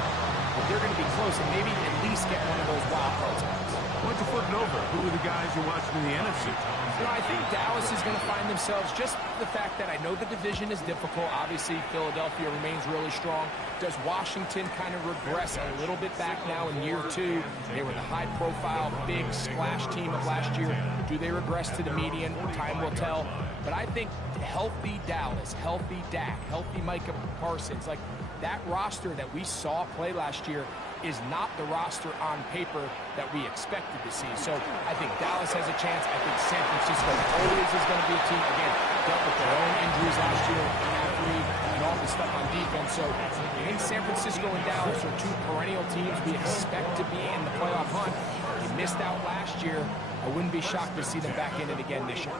but they're going to be close and maybe at least get one of those wild card spots. Why don't you flip it over? Who are the guys you're watching in the NFC? You know, I think Dallas is going to find themselves, just the fact that I know the division is difficult. Obviously, Philadelphia remains really strong. Does Washington kind of regress a little bit back now in year 2? They were the high-profile, big splash team of last year. Do they regress to the median? Time will tell. But I think healthy Dallas, healthy Dak, healthy Micah Parsons, like that roster that we saw play last year is not the roster on paper that we expected to see. So I think Dallas has a chance. I think San Francisco always is going to be a team, again, dealt with their own injuries last year, McCaffrey, and all the stuff on defense. So I think San Francisco and Dallas are two perennial teams we expect to be in the playoff hunt. They missed out last year. I wouldn't be shocked to see them back in it again this year.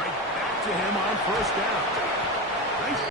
Right back to him on first down. Nice